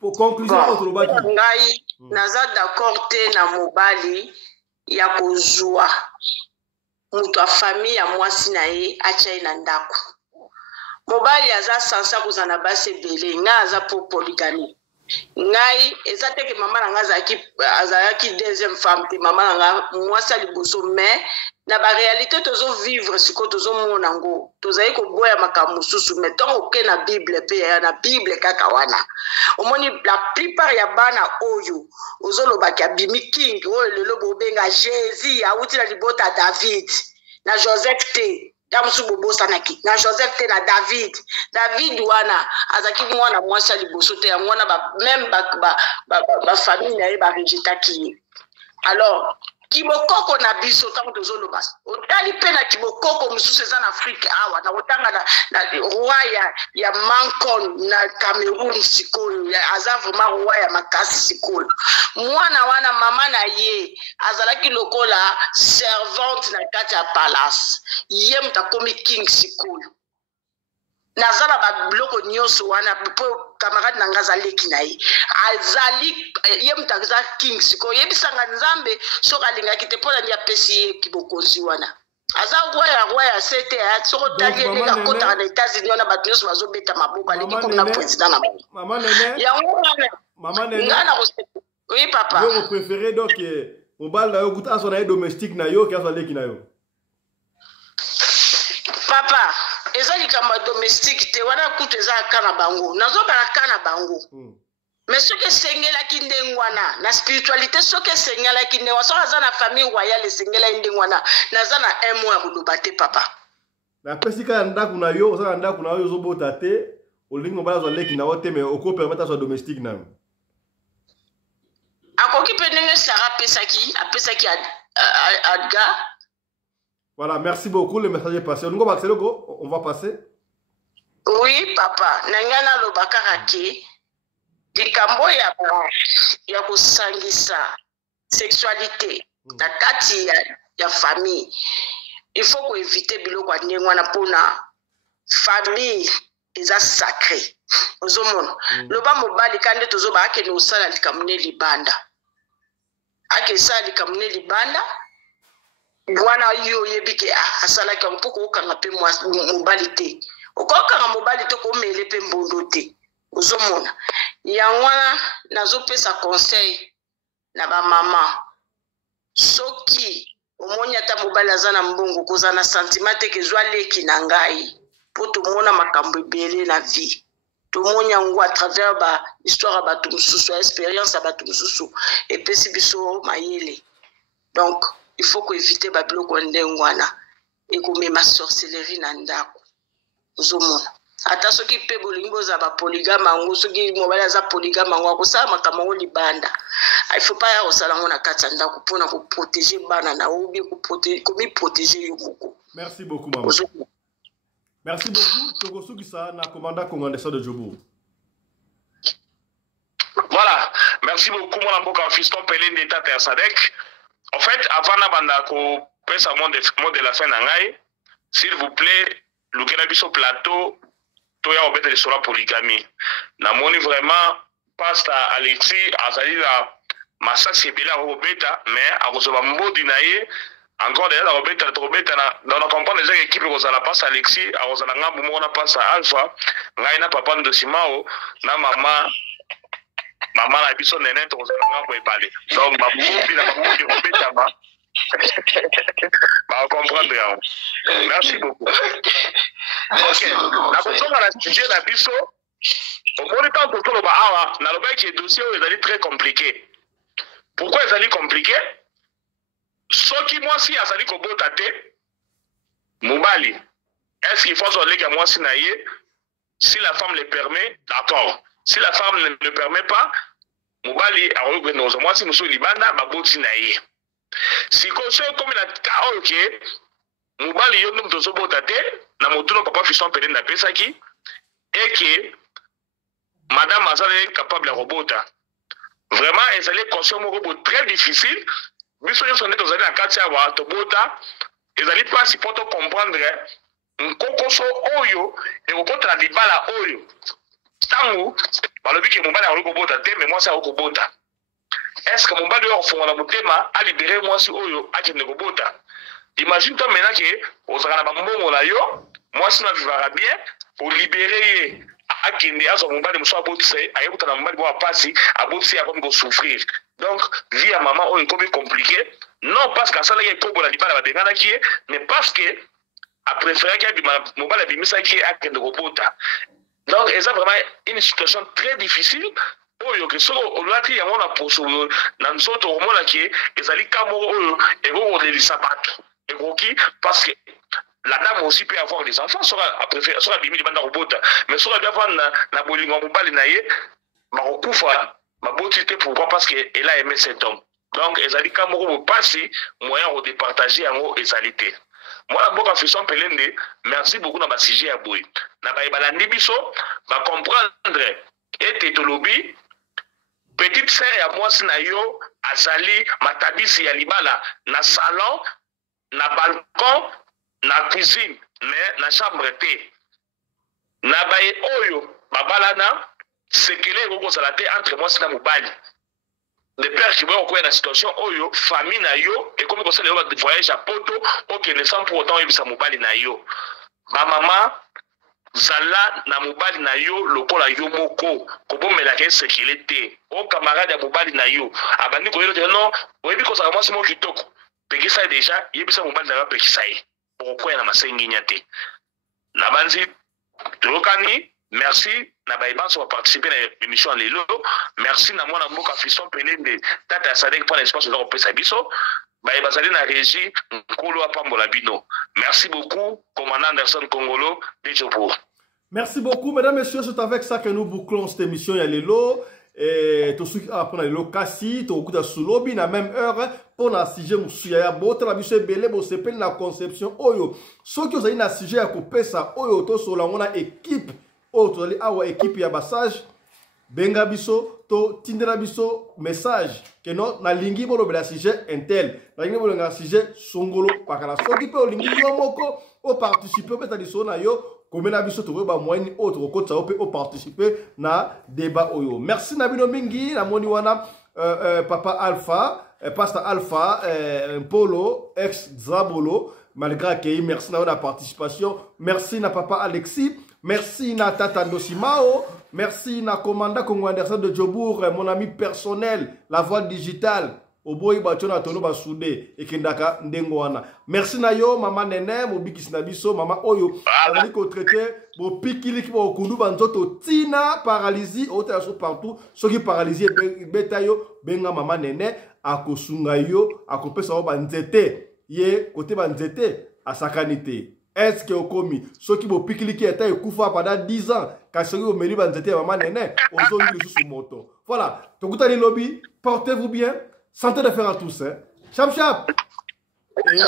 Pour conclusion autre baki. Ngai naza d'accord te na mobali ya kozwa mutu a famille ya mwasi na ye acha na ndako. Mobali aza sansa kozana base belé nga aza pour polygamie. Ngai ezate ke mama nga azaki deuxième femme te mama nga mwasi liboso mais na ba réalité tozo vivre siko tozo mona ngo tozai ko boya makamu susu mais tant aucun na Bible pe na Bible kaka wana omoni la plupart ya bana oyo ozolo baki abimi king oyo lelo bobenga Jésus awuti na libota David na Joseph te Damsu bobosa naki na Joseph te na David wana azaki mwana mwasi liboso te ya mwana même ba famille na ye ba rejeta ki alors kibokoko na biso tango tozoloba otali pe na kibokoko mususu eza na Afrique awa na otanga na roi ya Mancon na Cameroun sikoyo aza vraiment roi ya makasi sikoyo mwana wana mama na ye azalaki lokola servante na kati ya palace ye mutakomi king sikoyo nazala ba bloko nyoso wana po camarade na ngaza leki na ye azali ye mutaza king siko yebisanga nzambe soka linga kite pona ndia pesi ye kibokonzi wana aza roi sete ya soko tali ne ka kota na États-Unis wana ba nyoso bazobeta maboka leki comme na président na maman Nene ya maman Nene ngana ko oui papa yo préféré donc mobile na yo kuta so na domestique na yo ki aso leki na yo papa ezali kama domestique te wana kutu eza kana bango nazobala kana bango mais soki esengelaki ndenge wana na spiritualité soki esengelaki ndenge wana soki aza na famille royale esengelaki ndenge wana naza na un mois ya koloba te papa napesi kaka ndako na yo osala ndako na yo ozobota te olingi mobali azwa leki na yo te mais okopermete azwa domestique na yo akoki mpe ndenge Sara apesaki Adgar. Voilà, merci beaucoup. Le message est passé. On va passer. Oui, papa. Nangana lobakaraki. Likambo ya kusangisa sexualité. Na kati ya famille. Il faut qu'on évite biloko kwa ndengwana pona famille eza sacré. Ozomona. Loba mobali kande tozoba akene osala likamune libanda. Ake sala likamune libanda. Bwana yo yebike asala ka mpoko okanga pe mobali te okokanga mobali te ko mele pe mbondo te ozomona ya wana nazopesa conseil na ba mama soki omonya ta mobali azana mbongo kozana sentiment te kezwa leki na ngai po tomona makambo ebele na vie tomonya ngo à travers ba histoire ba tumususu expérience ba tumususu epesi biso mayele donc il faut qu'on évite babilo kondengwana et qu'on met ma sorcellerie na ndako ozomona ata soki pe bolingo za ba polygame ngo soki mobala za polygame ngo ko sa makambo libanda il faut pas ya osala ngona kata ndako pona ko protéger bana na obi ko protéger comme protéger yo moko. Merci beaucoup maman. Merci beaucoup Togosuki ça na commandant congolais de Djobo. Voilà, merci beaucoup mon amboka fiston Pelin d'état ya Sadek. En fait, avant de passer au mot de la fin, s'il vous plaît, le Kenabiso plateau, toya obete sur la polygamie. Na moni vraiment, pasteur Alexis, azali la massacre sebela obeta, mais à cause de mbo dinaye, encore déjà on comprend déjà l'équipe kozala passe Alexis kozala ngambu moko na passe Alpha ngai na papa Ndosimao na mama na biso nene to kozala ngambu ebale donc babumbi na babumbi kobeta ba comprendre ya merci beaucoup ok na kozonga na sujet na biso au moins tant que toloba awa na loba ki dossier est très compliqué. Pourquoi est compliqué? Soki mwasi azali kobota te mobali est-ce qu'il faut zolega mwasi na ye si la femme le permet d'accord si la femme ne le permet pas mobali arogo nozo mwasi muso libanda baboti na ye siko so comme na ka OK mobali yo ndum tozo bota te na motuno papa fiston pele na pesa ki et que madame azali capable de robota vraiment ezali conscient moko très difficile. Biso yo sonne tozali na kati ya wa tobota ezali pas si poto comprendre nkokoso oyo ekokotela libala oyo tango balobi ke mobali akobota te mais mwasi akobota est-ce que mobali oyo akofungola motema alibere mwasi oyo akende kobota imagine toi maintenant ke ozala na bambongo na yo mwasi na vivara bien olibere ye akende azo mobali moso abotisa ayekuta na mobali bo apasi abotisi akomi kosouffrir. Donc, vie à maman, on est comme compliqué. Non parce que ça, il y a pour la libala qui est, mais parce que a préféré qu'il y ait mon bal à qui est à de robota. Donc, c'est vraiment une situation très difficile. Oh, yo que so on l'a dit, on a posé dans nous autres au moment qui est, ils allaient camoro et on les sabato. Et qui parce que la dame aussi peut avoir des enfants, sera préféré sera bimi de robota, mais sera bien avoir na bolingo mon bal naie, marokufa. Ma beauté pourquoi parce qu'elle a aimé cet homme. Donc, Ezali Kamoro passé moyen de départager en Ezalité. Moi, la boka Fiston Pelende, merci beaucoup dans ma sujet à Boui. Na Baïbalandi Biso, va comprendre et Tétolobi, petite sœur à moi, Sinayo, Azali, Matabisi, Alibala, na salon, na balcon, na cuisine, mais na chambre thé. Na Baï Oyo, Babalana, c'est que les gros salatés entre moi et Moubali. Les pères qui vont dans la situation, oyo, famille na yo, et comme on sait les voyages à Poto, ok, ne sans pour autant y Moubali na yo. Ma maman, Zala na Moubali na yo, loko la yo moko, kobo me la kese qu'il était. Oh camarade à Moubali na yo. Abandi ko yo non, oui parce que moi c'est moi qui toko. Peki ça déjà, yebisa Moubali na peki ça. Pourquoi na masengi nyate. Na banzi tokani. Merci, Nabaïban, on va participer à l'émission en Lélo. Merci, Namon Amboka Fiston Pelende, Tata Sadek pour l'espace de l'Europe Sabiso. Baïbazali na régie, Nkolo Apambola Bino. Merci beaucoup, commandant Anderson Congolo, Djobo. Merci beaucoup, mesdames et messieurs. C'est avec ça que nous bouclons cette émission à Lélo. Et tout ce qui a appris Lélo Kassi, tout le sous lobby, la même heure, pour la sujet, Moussouya, Botra, la mission Belé, Bossepel, la conception, Oyo. Ceux qui ont un sujet à couper ça, Oyo, tout sur la on a équipe. Autre équipe ya passage benga biso to tindela biso message que non na lingi bolo bela sujet intel na lingi bolo nga sujet songolo pakala soki pe lingi yo moko o participer beta diso na yo komena biso to ba moyenne autre ko tsa pe o participer na débat oyo. Merci na bino mingi na moni wana papa Alpha pasteur Alpha Polo ex Zabolo malgré que merci na la participation, merci na papa Alexis. Merci na Tata Ndosimao, merci na commandant Congo Anderson de Djobour, mon ami personnel, la voix digitale, Oboy Bachona Tono Basude, et Kendaka Ndengwana. Merci na yo, maman Nene, mo bikis na biso, maman Oyo, ali ko traité, mo pikili mo kundu banzoto tina paralysie, autre chose partout, ceux qui paralysés beta yo, benga maman Nene, akosunga yo, akopesa o banzete, ye côté banzete, à sakanité. Est-ce que au commis ceux qui vont piquer qui étaient coufa pendant 10 ans quand ceux qui vont mener banzete maman nene aux autres sous moto. Voilà, donc vous allez lobby, portez-vous bien, santé de faire à tous hein. Chap chap. Et